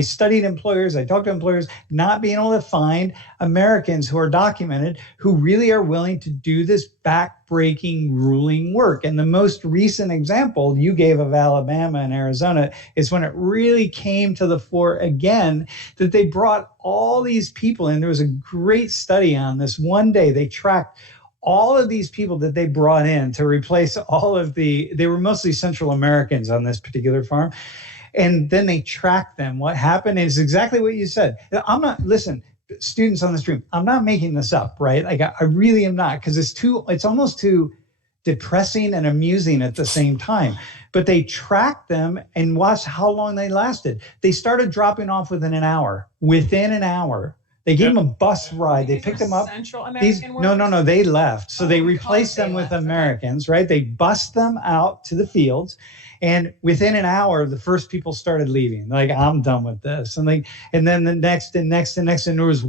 studied employers, I talked to employers, not being able to find Americans who are documented, who really are willing to do this back-breaking, grueling work. And the most recent example you gave of Alabama and Arizona is when it really came to the fore again, that they brought all these people in. There was a great study on this. One day they tracked all of these people that they brought in to replace they were mostly Central Americans on this particular farm. And then they tracked them. What happened is exactly what you said. Listen, students on the stream, I'm not making this up, right? Like I really am not, because it's almost too depressing and amusing at the same time. But they tracked them and watched how long they lasted. They started dropping off within an hour. Within an hour, They gave them a bus ride. They picked them up. Central American No, they left. So they because replaced them they with left, okay. Americans, right? They bussed them out to the fields. And within an hour, the first people started leaving. Like, I'm done with this. And then the next and there was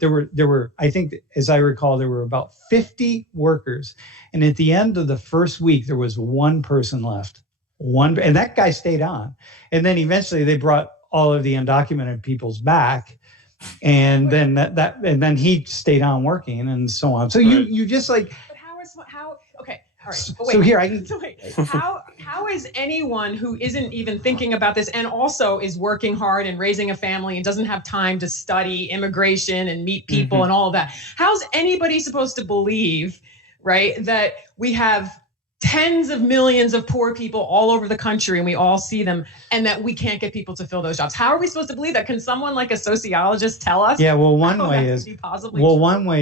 there were, I think, as I recall, there were about 50 workers. And at the end of the first week, there was one person left. And that guy stayed on. And then eventually they brought all of the undocumented peoples back. And then and then he stayed on working and so on. So you just like. But how? Okay, all right. So here I can. So wait, how is anyone who isn't even thinking about this and also is working hard and raising a family and doesn't have time to study immigration and meet people and all of that? How's anybody supposed to believe, right, that we have tens of millions of poor people all over the country and we all see them and that we can't get people to fill those jobs? How are we supposed to believe that? Can someone like a sociologist tell us? Yeah, well, one way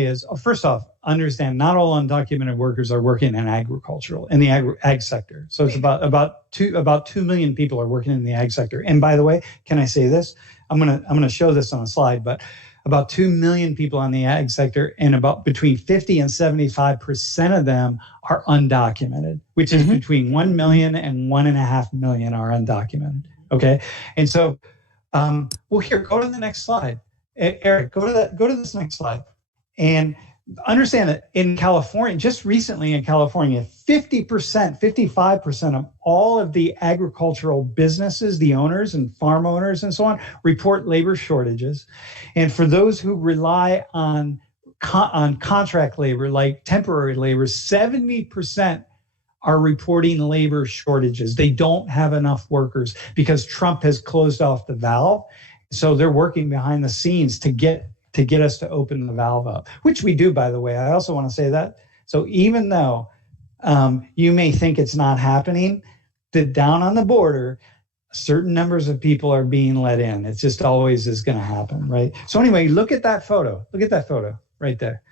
is, first off, understand not all undocumented workers are working in the ag sector. So it's about 2 million people are working in the ag sector. And by the way, can I say this? I'm gonna show this on a slide, but about 2 million people on the ag sector, and about between 50 and 75% of them are undocumented, which is between 1 million and 1.5 million are undocumented. Okay. And so, here, go to the next slide. Eric, go to this next slide. And understand that in California, just recently in California, 50%, 55% of all of the agricultural businesses, the owners and farm owners and so on, report labor shortages. And for those who rely on contract labor, like temporary labor, 70% are reporting labor shortages. They don't have enough workers because Trump has closed off the valve. So they're working behind the scenes to get us to open the valve up, which we do, by the way. I also want to say that. So even though you may think it's not happening, that down on the border, certain numbers of people are being let in. It's just always is going to happen, right? So anyway, look at that photo. Look at that photo right there.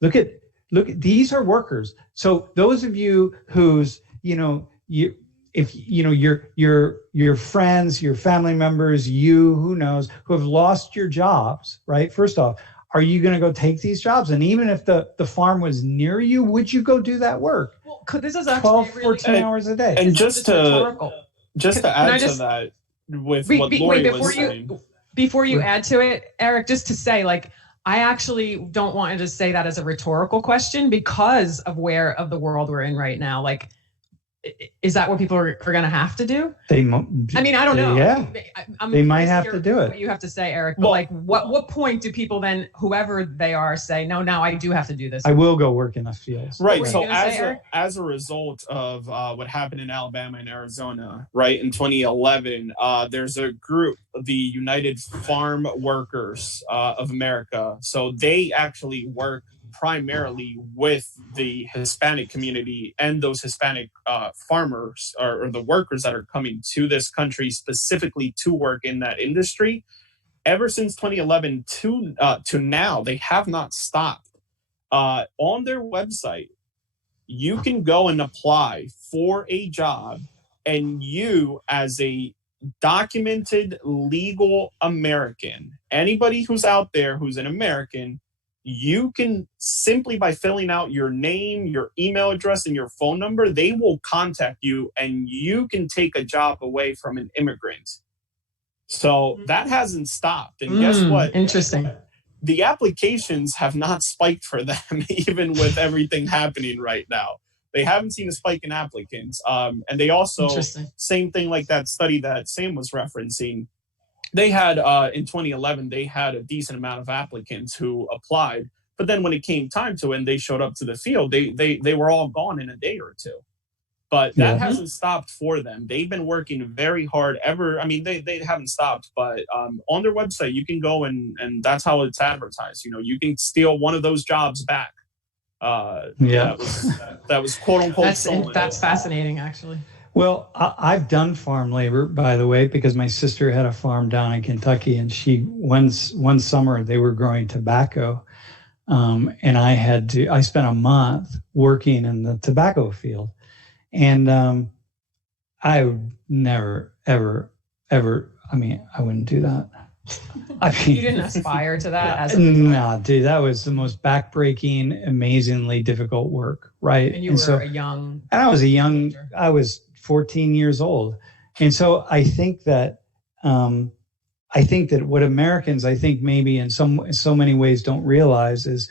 Look at these are workers. So those of you whose, if your friends, your family members, who knows, who have lost your jobs, right? First off, are you going to go take these jobs? And even if the farm was near you, would you go do that work? Well, this is actually 12, 14 hours a day. And just to add to that, with what Lori was saying. Before you add to it, Eric, just to say, like, I actually don't want to just say that as a rhetorical question because of where of the world we're in right now. Like, is that what people are going to have to do? I mean, I don't know. Yeah, they might have to do it. What you have to say, Eric. But like, what point do people then, whoever they are, say, no, now I do have to do this? I will go work in the fields. Right. So as a result of what happened in Alabama and Arizona, right, in 2011, there's a group, the United Farm Workers of America. So they actually work primarily with the Hispanic community and those Hispanic farmers or the workers that are coming to this country specifically to work in that industry. Ever since 2011 to now, they have not stopped. On their website, you can go and apply for a job, and you, as a documented legal American, anybody who's out there who's an American, you can simply by filling out your name, your email address, and your phone number, they will contact you and you can take a job away from an immigrant. So that hasn't stopped. And guess what? Interesting. The applications have not spiked for them, even with everything happening right now. They haven't seen a spike in applicants. And they also, same thing like that study that Sam was referencing, they had in 2011, they had a decent amount of applicants who applied. But then when it came time to it and they showed up to the field, they were all gone in a day or two. But that hasn't stopped for them. They've been working very hard they haven't stopped. But on their website, you can go and that's how it's advertised. You can steal one of those jobs back. That was quote unquote stolen. That's fascinating, actually. Well, I've done farm labor, by the way, because my sister had a farm down in Kentucky, and one summer they were growing tobacco, and I spent a month working in the tobacco field, and I would never, ever, I wouldn't do that. I mean, You didn't aspire to that as a no, dude, that was the most backbreaking, amazingly difficult work, right? and you were a young. And I was teenager. I was 14 years old. And so I think that what Americans, I think maybe in so many ways don't realize is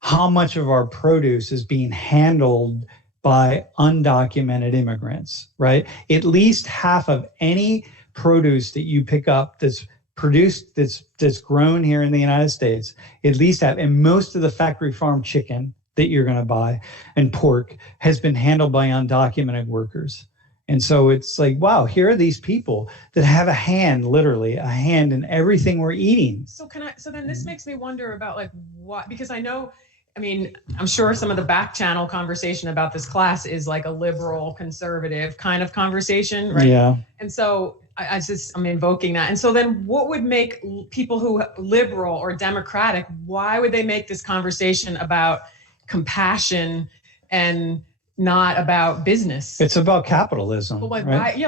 how much of our produce is being handled by undocumented immigrants, right? At least half of any produce that you pick up that's produced, that's grown here in the United States, at least half, and most of the factory farm chicken that you're going to buy and pork has been handled by undocumented workers. And so it's like, wow, here are these people that have a hand, literally a hand in everything we're eating. So then this makes me wonder about like what, because I know, I mean, I'm sure some of the back channel conversation about this class is like a liberal conservative kind of conversation, right? Yeah. And so I'm invoking that. And so then what would make people who liberal or democratic, why would they make this conversation about compassion and not about business? It's about capitalism. Well, like, right?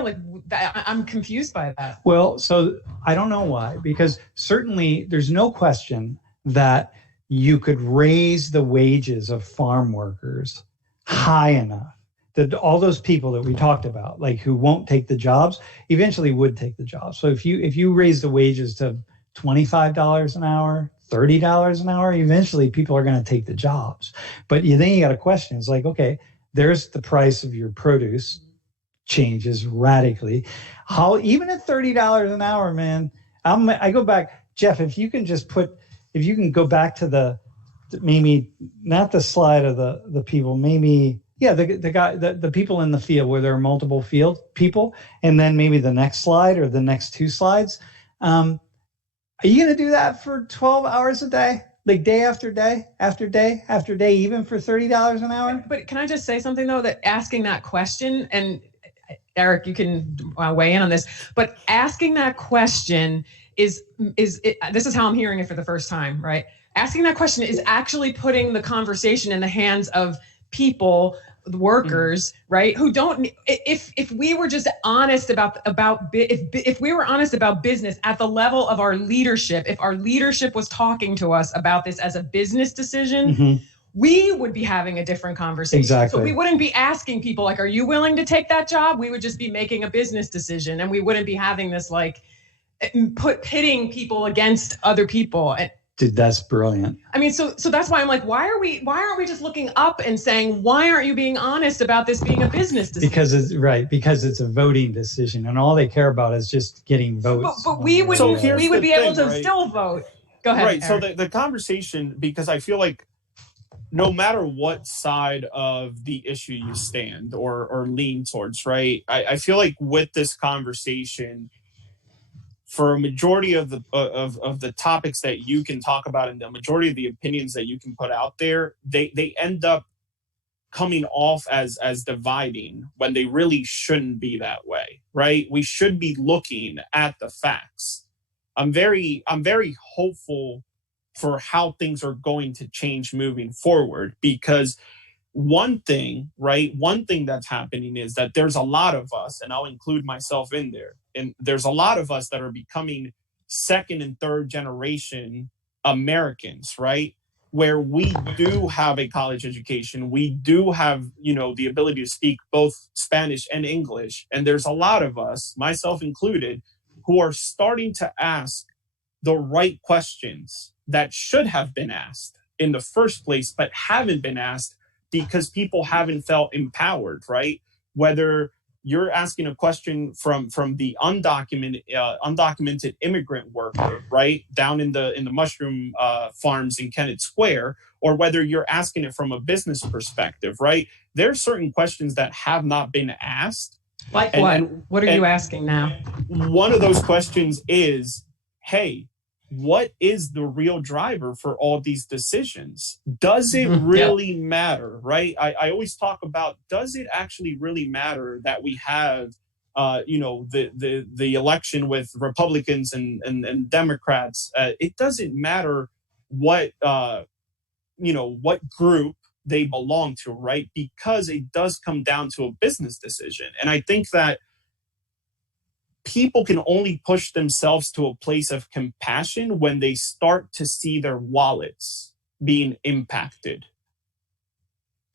I'm confused by that. Well, so I don't know why, because certainly there's no question that you could raise the wages of farm workers high enough that all those people that we talked about, like who won't take the jobs, eventually would take the jobs. So if you raise the wages to $25 an hour, $30 an hour, eventually people are going to take the jobs. But then you got a question. It's like, okay, there's the price of your produce changes radically. How even at $30 an hour, man, I go back, Jeff, if you can go back to maybe not the slide of the people, maybe, yeah, the people in the field where there are multiple field people, and then maybe the next slide or the next two slides. Are you going to do that for 12 hours a day? Like day after day, after day, after day, even for $30 an hour? But can I just say something though, that asking that question, and Eric, you can weigh in on this, but asking that question this is how I'm hearing it for the first time, right? Asking that question is actually putting the conversation in the hands of people, the workers, right? Who don't, if we were just honest if we were honest about business at the level of our leadership, if our leadership was talking to us about this as a business decision, we would be having a different conversation. Exactly. So we wouldn't be asking people like, are you willing to take that job? We would just be making a business decision, and we wouldn't be having this like pitting people against other people. Dude, that's brilliant. I mean, so that's why I'm like, why aren't we just looking up and saying, why aren't you being honest about this being a business decision? Because it's a voting decision, and all they care about is just getting votes. But we would be able to still vote. Go ahead. Right. Eric. So the conversation, because I feel like no matter what side of the issue you stand or lean towards, right? I feel like with this conversation, for a majority of the topics that you can talk about and the majority of the opinions that you can put out there, they end up coming off as dividing when they really shouldn't be that way, right? We should be looking at the facts. I'm very hopeful for how things are going to change moving forward, because one thing that's happening is that there's a lot of us, and I'll include myself in there, and there's a lot of us that are becoming second and third generation Americans, right? Where we do have a college education, we do have, the ability to speak both Spanish and English. And there's a lot of us, myself included, who are starting to ask the right questions that should have been asked in the first place, but haven't been asked because people haven't felt empowered, right? Whether you're asking a question from the undocumented immigrant worker, right, down in the mushroom farms in Kennett Square, or whether you're asking it from a business perspective, right? There are certain questions that have not been asked. Like what? What are you asking now? One of those questions is, hey, what is the real driver for all these decisions? Does it really matter, right? I always talk about, does it actually really matter that we have, the election with Republicans and Democrats? It doesn't matter what group they belong to, right? Because it does come down to a business decision. And I think that people can only push themselves to a place of compassion when they start to see their wallets being impacted.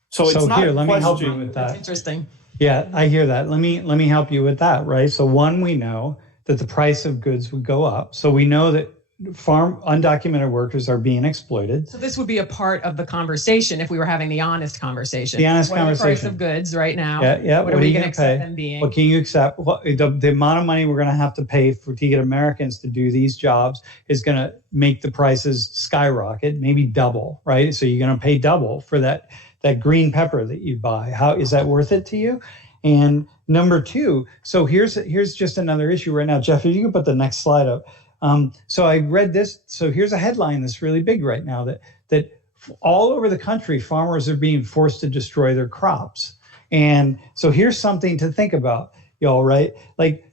So it's not here, let me help you question. with that. Interesting. Yeah, I hear that. Let me help you with that, right? So one, we know that the price of goods would go up. So we know that farm undocumented workers are being exploited. So this would be a part of the conversation if we were having the honest conversation. The honest what are the price conversation. of goods right now? Yeah. What are we you going gonna to accept pay? them being? What can you accept? What, the amount of money we're going to have to pay to get Americans to do these jobs is going to make the prices skyrocket, maybe double, right? So you're going to pay double for that green pepper that you buy. How is that worth it to you? And number two, so here's just another issue right now. Jeff, if you can put the next slide up. So I read this. So here's a headline that's really big right now that all over the country, farmers are being forced to destroy their crops. And so here's something to think about, y'all, right? Like,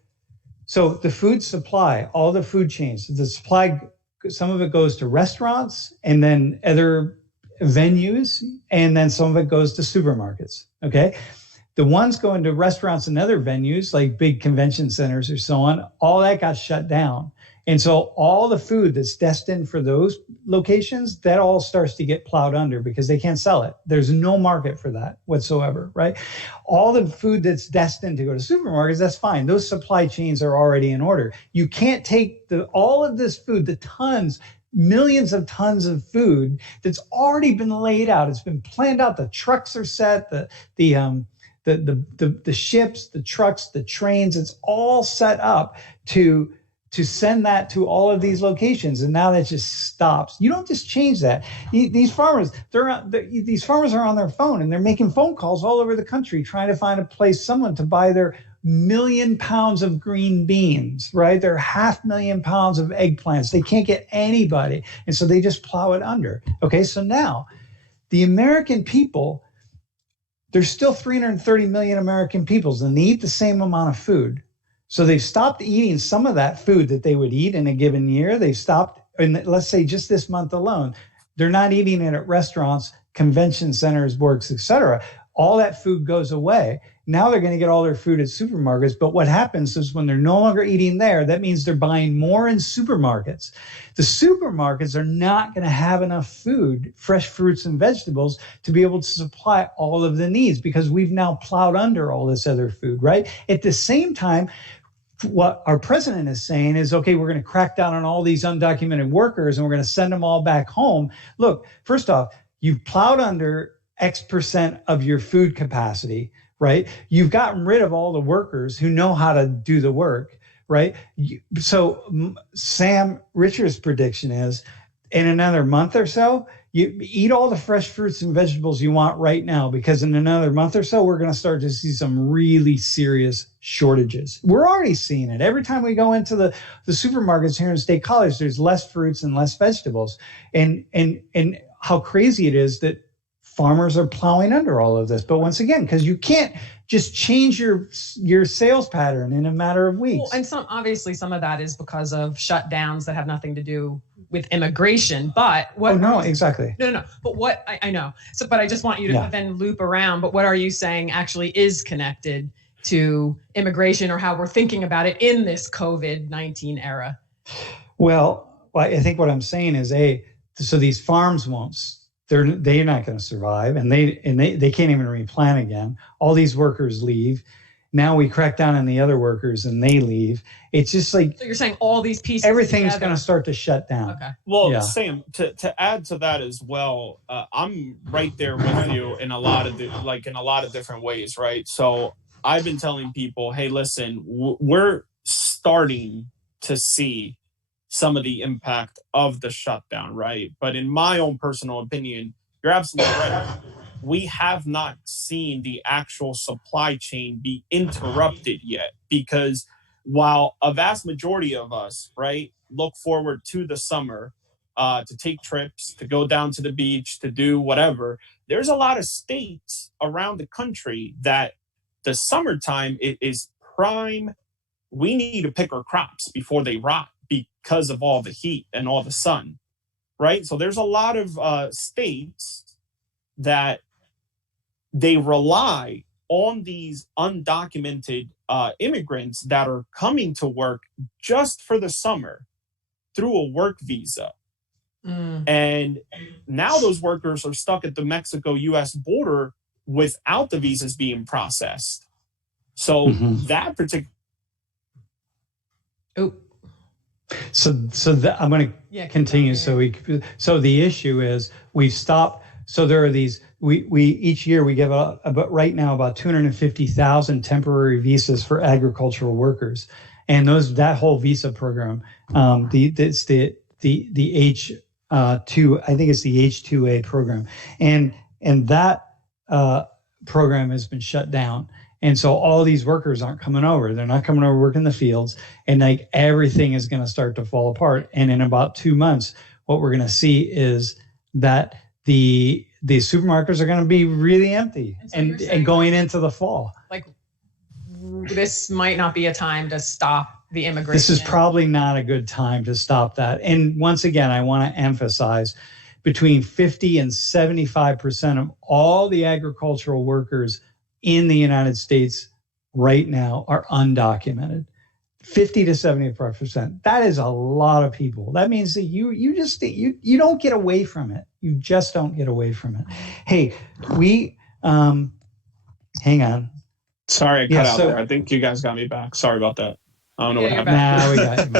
so the food supply, all the food chains, the supply, some of it goes to restaurants and then other venues, and then some of it goes to supermarkets, okay? The ones going to restaurants and other venues, like big convention centers or so on, all that got shut down. And so all the food that's destined for those locations, that all starts to get plowed under because they can't sell it. There's no market for that whatsoever, right? All the food that's destined to go to supermarkets, that's fine. Those supply chains are already in order. You can't take all of this food, the tons, millions of tons of food that's already been laid out. It's been planned out. The trucks are set, the ships, the trucks, the trains, it's all set up to send that to all of these locations, and now that just stops. You don't just change that. These farmers, these farmers are on their phone and they're making phone calls all over the country trying to find a place, someone to buy their 1 million pounds of green beans, right? Their 500,000 pounds of eggplants. They can't get anybody, and so they just plow it under. Okay, so now the American people, there's still 330 million American peoples, and they eat the same amount of food. So they've stopped eating some of that food that they would eat in a given year. They've stopped, and let's say just this month alone, they're not eating it at restaurants, convention centers, works, etc. All that food goes away. Now they're going to get all their food at supermarkets. But what happens is when they're no longer eating there, that means they're buying more in supermarkets. The supermarkets are not going to have enough food, fresh fruits and vegetables, to be able to supply all of the needs because we've now plowed under all this other food, right? At the same time, what our president is saying is, okay, we're going to crack down on all these undocumented workers and we're going to send them all back home. Look, first off, you've plowed under X% of your food capacity, right? You've gotten rid of all the workers who know how to do the work, right? So Sam Richard's prediction is in another month or so, you eat all the fresh fruits and vegetables you want right now, because in another month or so, we're going to start to see some really serious shortages. We're already seeing it. Every time we go into the supermarkets here in State College, there's less fruits and less vegetables. And how crazy it is that farmers are plowing under all of this. But once again, because you can't just change your sales pattern in a matter of weeks. Well, and obviously some of that is because of shutdowns that have nothing to do with immigration. But what? Oh no, exactly. No. But what I know. So, but I just want you to then loop around. But what are you saying actually is connected to immigration, or how we're thinking about it in this COVID-19 era? Well, I think what I'm saying is, so these farms won't. They're not going to survive, and they can't even replant again. All these workers leave. Now we crack down on the other workers, and they leave. It's just like, so you're saying all these pieces. Everything's going to start to shut down. Okay. Well, Sam, to add to that as well, I'm right there with you in a lot of different ways, right? So I've been telling people, hey, listen, we're starting to see some of the impact of the shutdown, right? But in my own personal opinion, you're absolutely right. We have not seen the actual supply chain be interrupted yet, because while a vast majority of us, right, look forward to the summer to take trips, to go down to the beach, to do whatever, there's a lot of states around the country that the summertime is prime. We need to pick our crops before they rot, because of all the heat and all the sun, right? So there's a lot of states that they rely on these undocumented immigrants that are coming to work just for the summer through a work visa. And now those workers are stuck at the Mexico-U.S. border without the visas being processed. So that particular... I'm going to continue. So the issue is we've stopped. So there are these, we each year we give about right now about 250,000 temporary visas for agricultural workers. And that whole visa program, it's the H2, I think it's the H2A program. And that program has been shut down. And so all these workers aren't coming over. They're not coming over to work in the fields. And like everything is going to start to fall apart. And in about 2 months, what we're going to see is that the supermarkets are going to be really empty and going into the fall. Like this might not be a time to stop the immigration. This is probably not a good time to stop that. And once again, I want to emphasize between 50 and 75% of all the agricultural workers in the United States right now are undocumented. 50 to 75%. That is a lot of people. That means that you don't get away from it. You just don't get away from it. Hey, hang on. Sorry, I cut out there. I think you guys got me back. Sorry about that. I don't know what happened. Nah, we got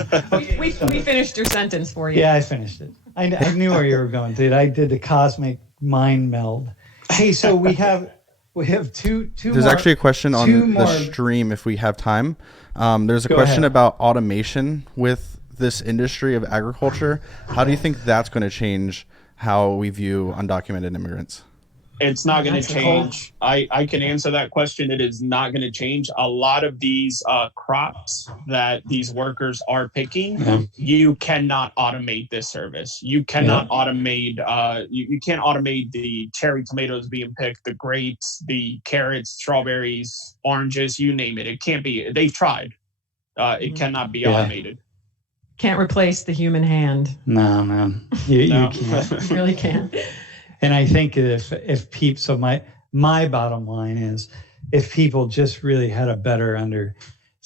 you. We finished your sentence for you. Yeah, I finished it. I knew where you were going, dude. I did the cosmic mind meld. Hey, so we have two There's actually a question on the stream if we have time. There's a question about automation with this industry of agriculture. How do you think that's going to change how we view undocumented immigrants? It's not going to change. I can answer that question. It is not going to change. A lot of these crops that these workers are picking, you cannot automate this service. You cannot automate. You can't automate the cherry tomatoes being picked, the grapes, the carrots, strawberries, oranges, you name it. It can't be. They've tried. It cannot be automated. Can't replace the human hand. No, man. You can't. You really can't. And I think if people, so my bottom line is, if people just really had a better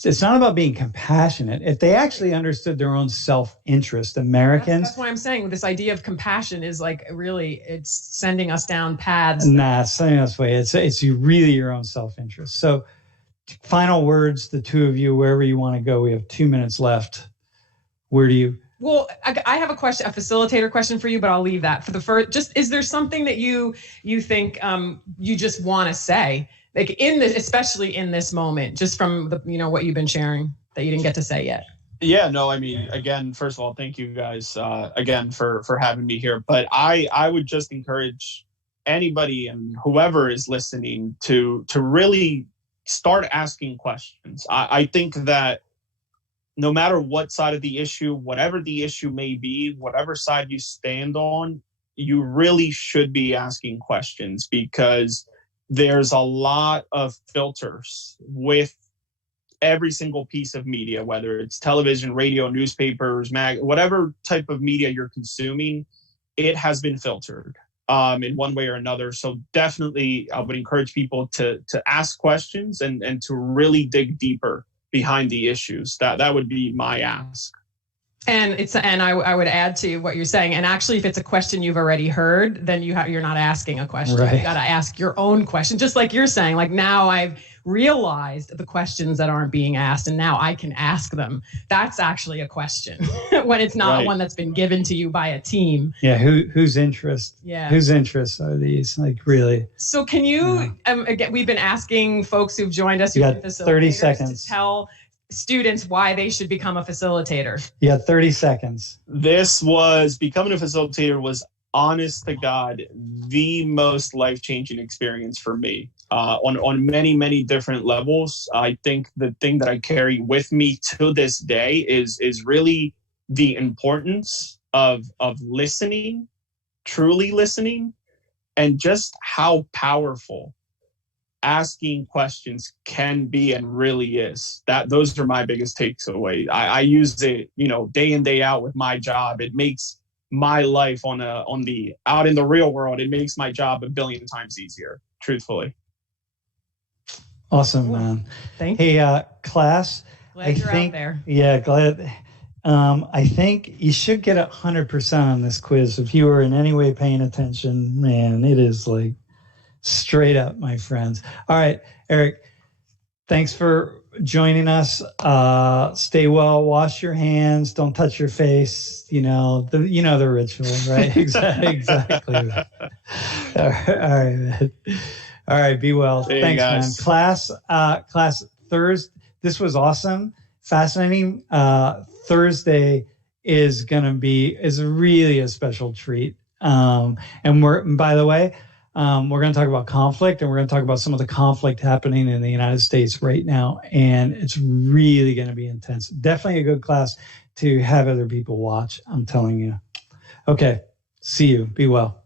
it's not about being compassionate. If they actually understood their own self-interest, Americans. That's why I'm saying this idea of compassion is like really, it's sending us down paths. Nah, it's sending us away. It's really your own self-interest. So final words, the two of you, wherever you want to go. We have 2 minutes left. Where do you? Well, I have a facilitator question for you, but I'll leave that for the first. Just, is there something that you think you just want to say, like in this, especially in this moment, just from the what you've been sharing that you didn't get to say yet? Yeah, no, I mean, again, first of all, thank you guys again for having me here. But I would just encourage anybody and whoever is listening to really start asking questions. I think that no matter what side of the issue, whatever the issue may be, whatever side you stand on, you really should be asking questions, because there's a lot of filters with every single piece of media, whether it's television, radio, newspapers, whatever type of media you're consuming, it has been filtered in one way or another. So definitely I would encourage people to ask questions and to really dig deeper behind the issues. That would be my ask. And I would add to what you're saying. And actually, if it's a question you've already heard, then you're not asking a question. Right. You got to ask your own question, just like you're saying. Like, now I've realized the questions that aren't being asked, and now I can ask them. That's actually a question when it's not one that's been given to you by a team. Yeah. Whose interests? Yeah. Whose interests are these? Like, really? So can you? Again, we've been asking folks who've joined us. You got 30 seconds to tell students why they should become a facilitator. Yeah, 30 seconds. Becoming a facilitator was, honest to God, the most life-changing experience for me on many, many different levels. I think the thing that I carry with me to this day is really the importance of listening, truly listening, and just how powerful asking questions can be and really is. Those are my biggest takeaways. I use it, day in, day out with my job. It makes my life out in the real world, it makes my job a billion times easier, truthfully. Awesome, Cool. man. Thank you. Hey, class. Glad you're out there. Yeah, glad. I think you should get 100% on this quiz. If you were in any way paying attention, man, it is like straight up, my friends. All right, Eric, thanks for joining us. Stay well, wash your hands, don't touch your face. You know the ritual, right? Exactly. All right, man. All right, be well. See you Thanks, guys. man. Class Thursday. This was awesome, fascinating. Thursday is really a special treat. And by the way, we're going to talk about conflict, and we're going to talk about some of the conflict happening in the United States right now. And it's really going to be intense. Definitely a good class to have other people watch. I'm telling you. Okay. See you. Be well.